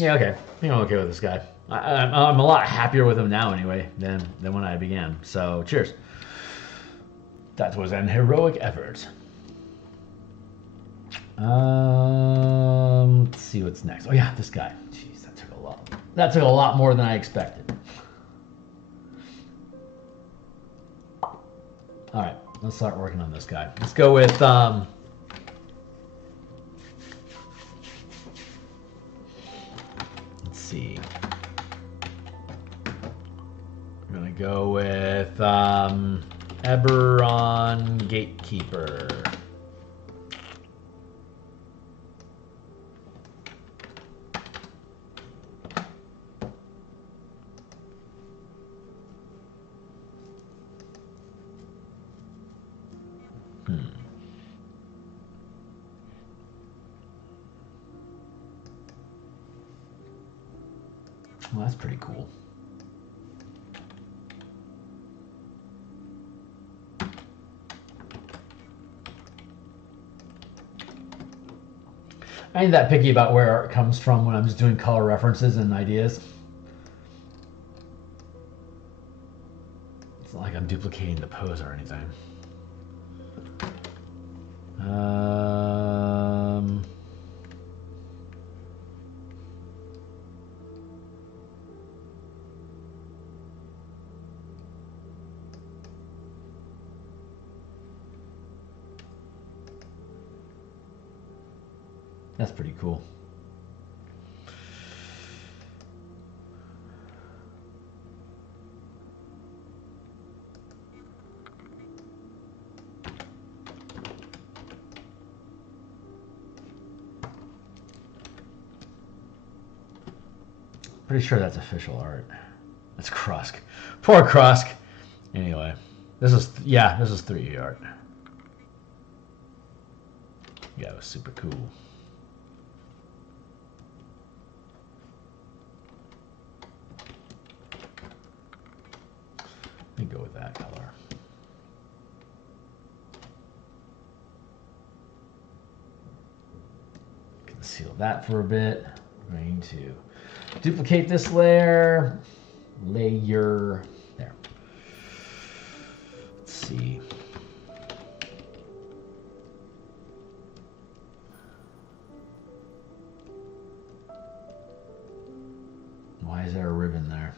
Yeah, okay. I think I'm okay with this guy. I'm a lot happier with him now anyway than when I began. So cheers. That was an heroic effort. Let's see what's next. Oh yeah, this guy. Jeez, that took a lot. That took a lot more than I expected. All right, let's start working on this guy. Let's go with let's see. I'm gonna go with Eberron Gatekeeper. Well, that's pretty cool. I ain't that picky about where art comes from when I'm just doing color references and ideas. It's not like I'm duplicating the pose or anything. That's pretty cool. Pretty sure that's official art. That's Krusk. Poor Krusk. Anyway, this is 3E art. Yeah, it was super cool. Let me go with that color. Conceal that for a bit. I'm going to duplicate this layer. There. Let's see. Why is there a ribbon there?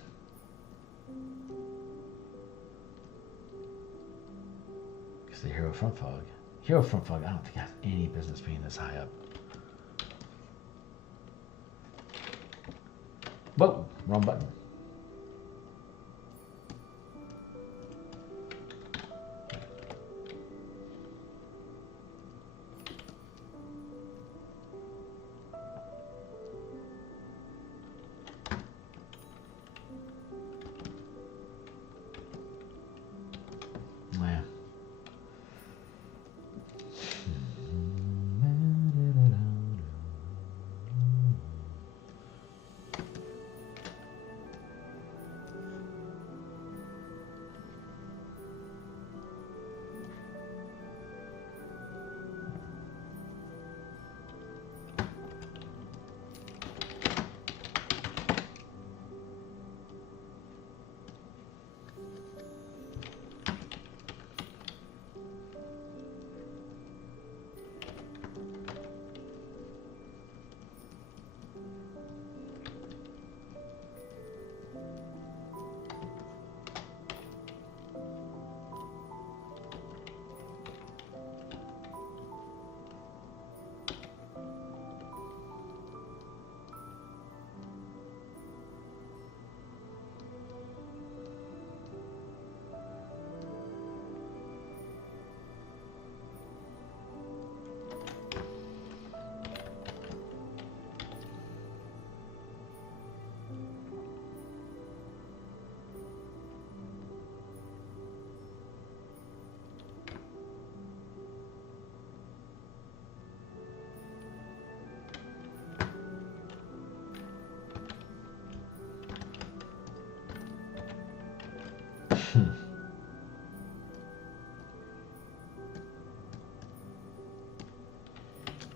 Because the Hero Front Fog. Hero Front Fog, I don't think has any business being this high up. Whoa, wrong button.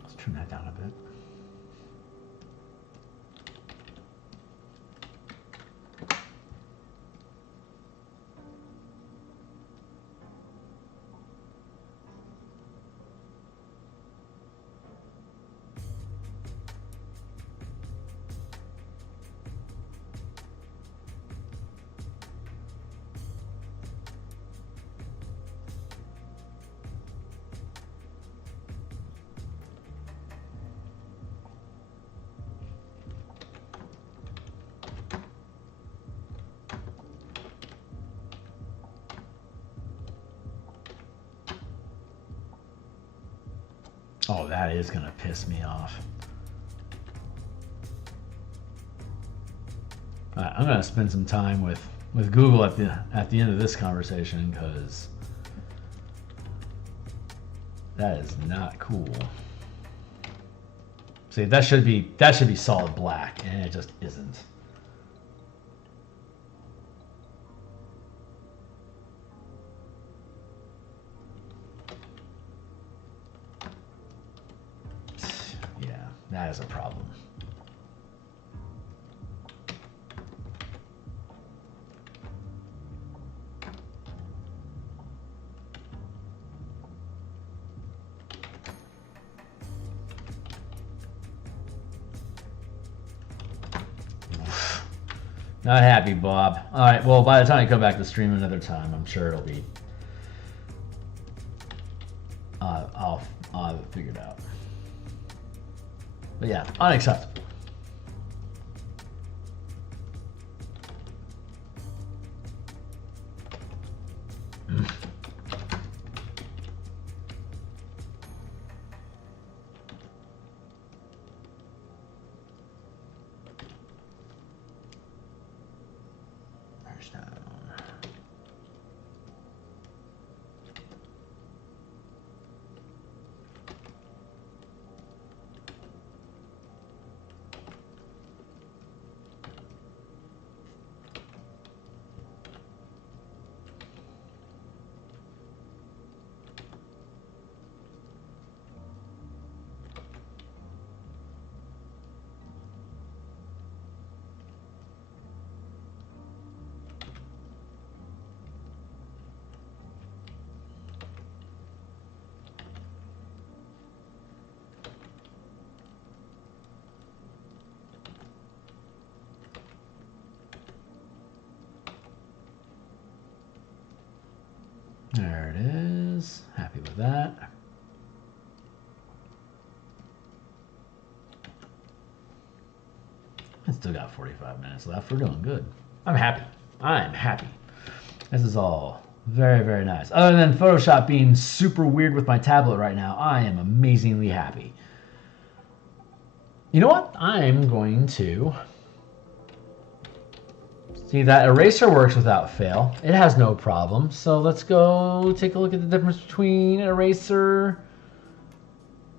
Let's trim that down a bit. Oh, that is gonna piss me off. All right, I'm gonna spend some time with Google at the end of this conversation, because that is not cool. See, that should be solid black, and it just isn't. Yeah, that is a problem. Not happy, Bob. All right, well, by the time I come back to stream another time, I'm sure it'll be... I'll have it figured out. But yeah, unacceptable. There it is. Happy with that. I still got 45 minutes left. We're doing good. I'm happy. I'm happy. This is all very, very nice. Other than Photoshop being super weird with my tablet right now, I am amazingly happy. You know what? I'm going to... See, that eraser works without fail. It has no problem. So let's go take a look at the difference between eraser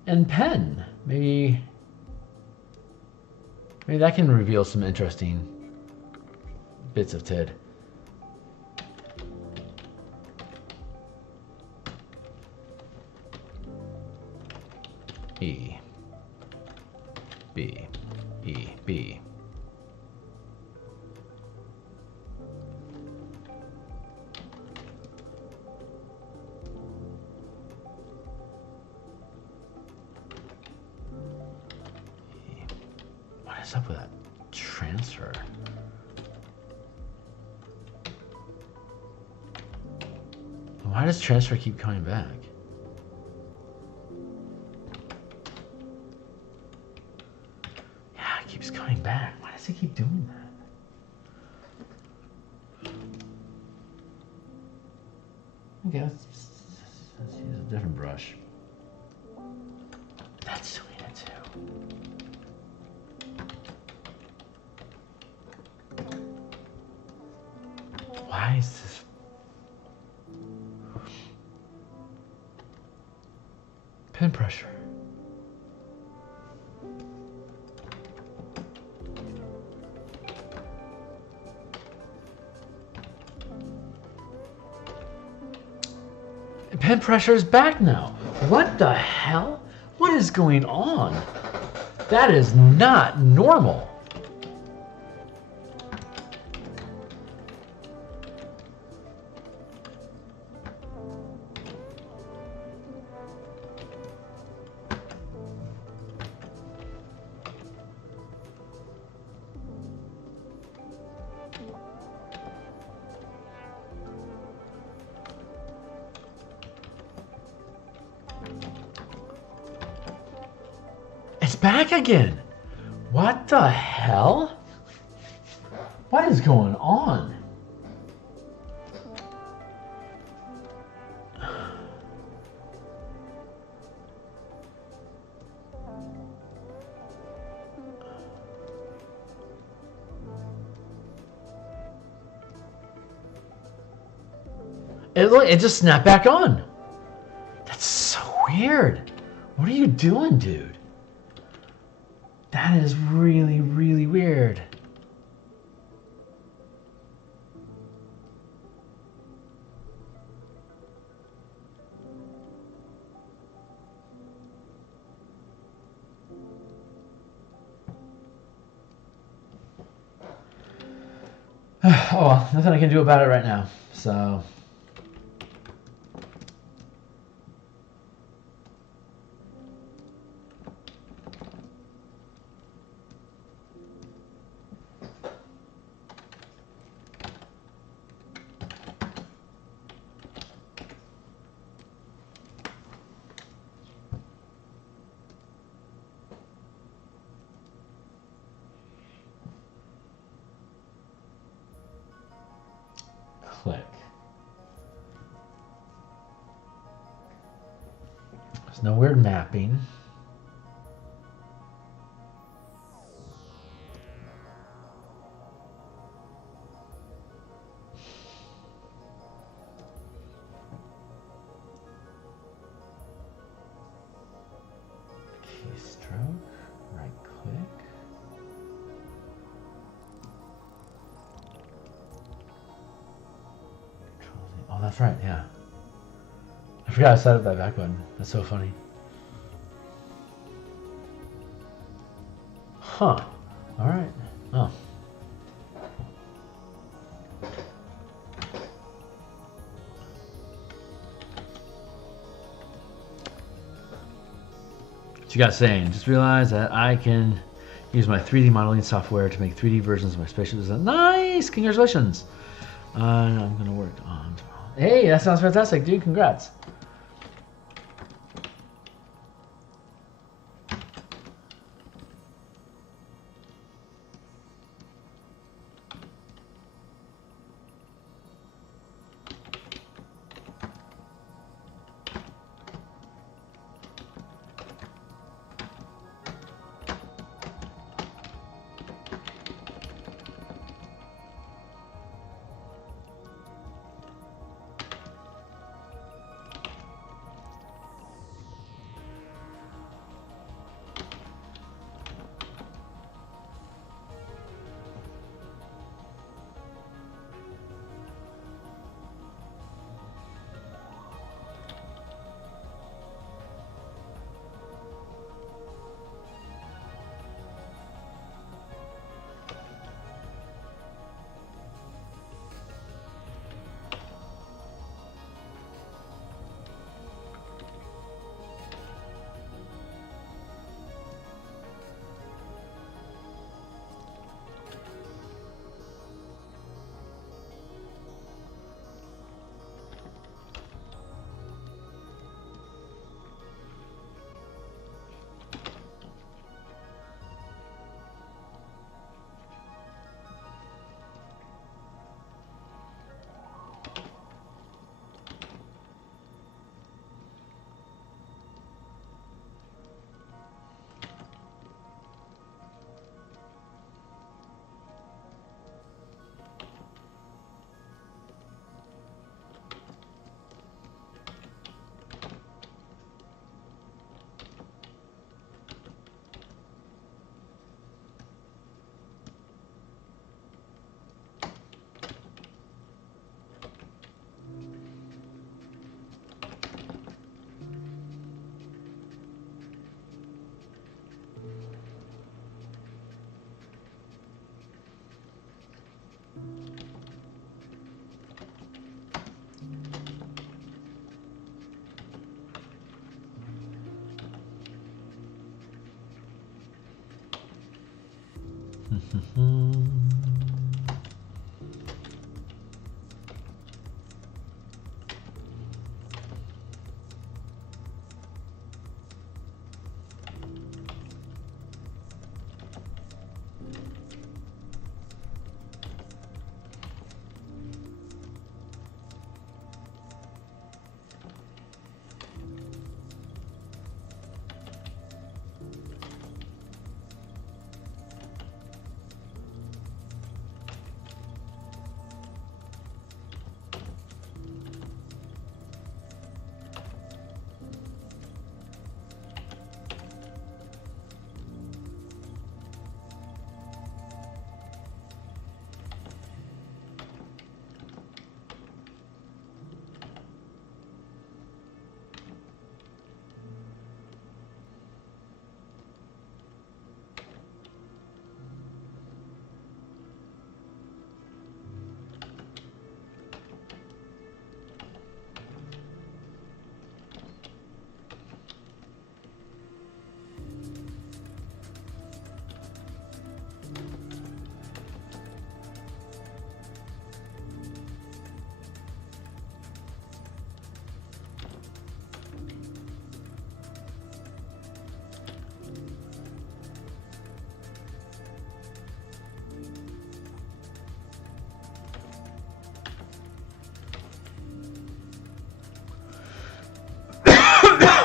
and pen. Maybe that can reveal some interesting bits of TID. E, B, E, B. What's up with that transfer? Why does transfer keep coming back? Yeah, it keeps coming back. Why does it keep doing that? Okay, let's use a different brush. That's doing it too. Why is this? Pen pressure. Pen pressure is back now. What the hell? What is going on? That is not normal. It's back again. What the hell? What is going on? It just snapped back on. That's so weird. What are you doing, dude? That is really, really weird. Oh well, nothing I can do about it right now. So. Click. There's no weird mapping. Keystroke, right click. Oh, that's right, yeah. I forgot I set up that back button. That's so funny. Huh. Alright. Oh. What you got saying? Just realized that I can use my 3D modeling software to make 3D versions of my spaceship design. Nice! Congratulations! I'm gonna work on tomorrow. Hey, that sounds fantastic, dude. Congrats.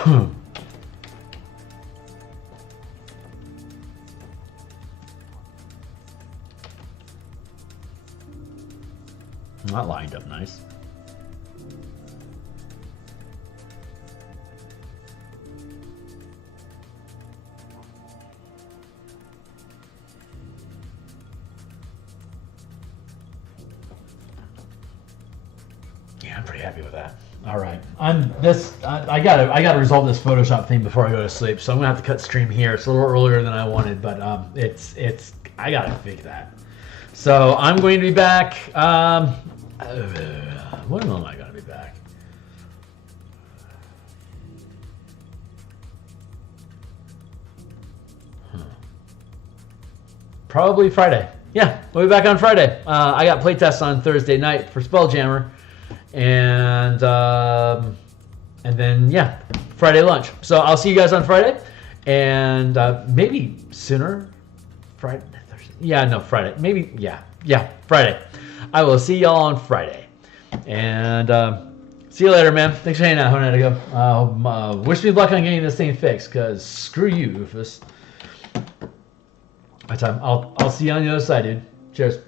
That lined up nice. Yeah, I'm pretty happy with that. All right, I gotta resolve this Photoshop thing before I go to sleep, so I'm gonna have to cut stream here. It's a little earlier than I wanted, but I gotta fix that. So I'm going to be back. When am I gonna be back? Probably Friday. Yeah, we'll be back on Friday. I got playtests on Thursday night for Spelljammer. And then yeah, Friday lunch. So I'll see you guys on Friday, and maybe sooner. Friday, Thursday. Yeah, no, Friday. Maybe yeah, Friday. I will see y'all on Friday, and see you later, man. Thanks for hanging out. Hornetigo. Wish me luck on getting this thing fixed, cause screw you, Rufus. My time. I'll see you on the other side, dude. Cheers.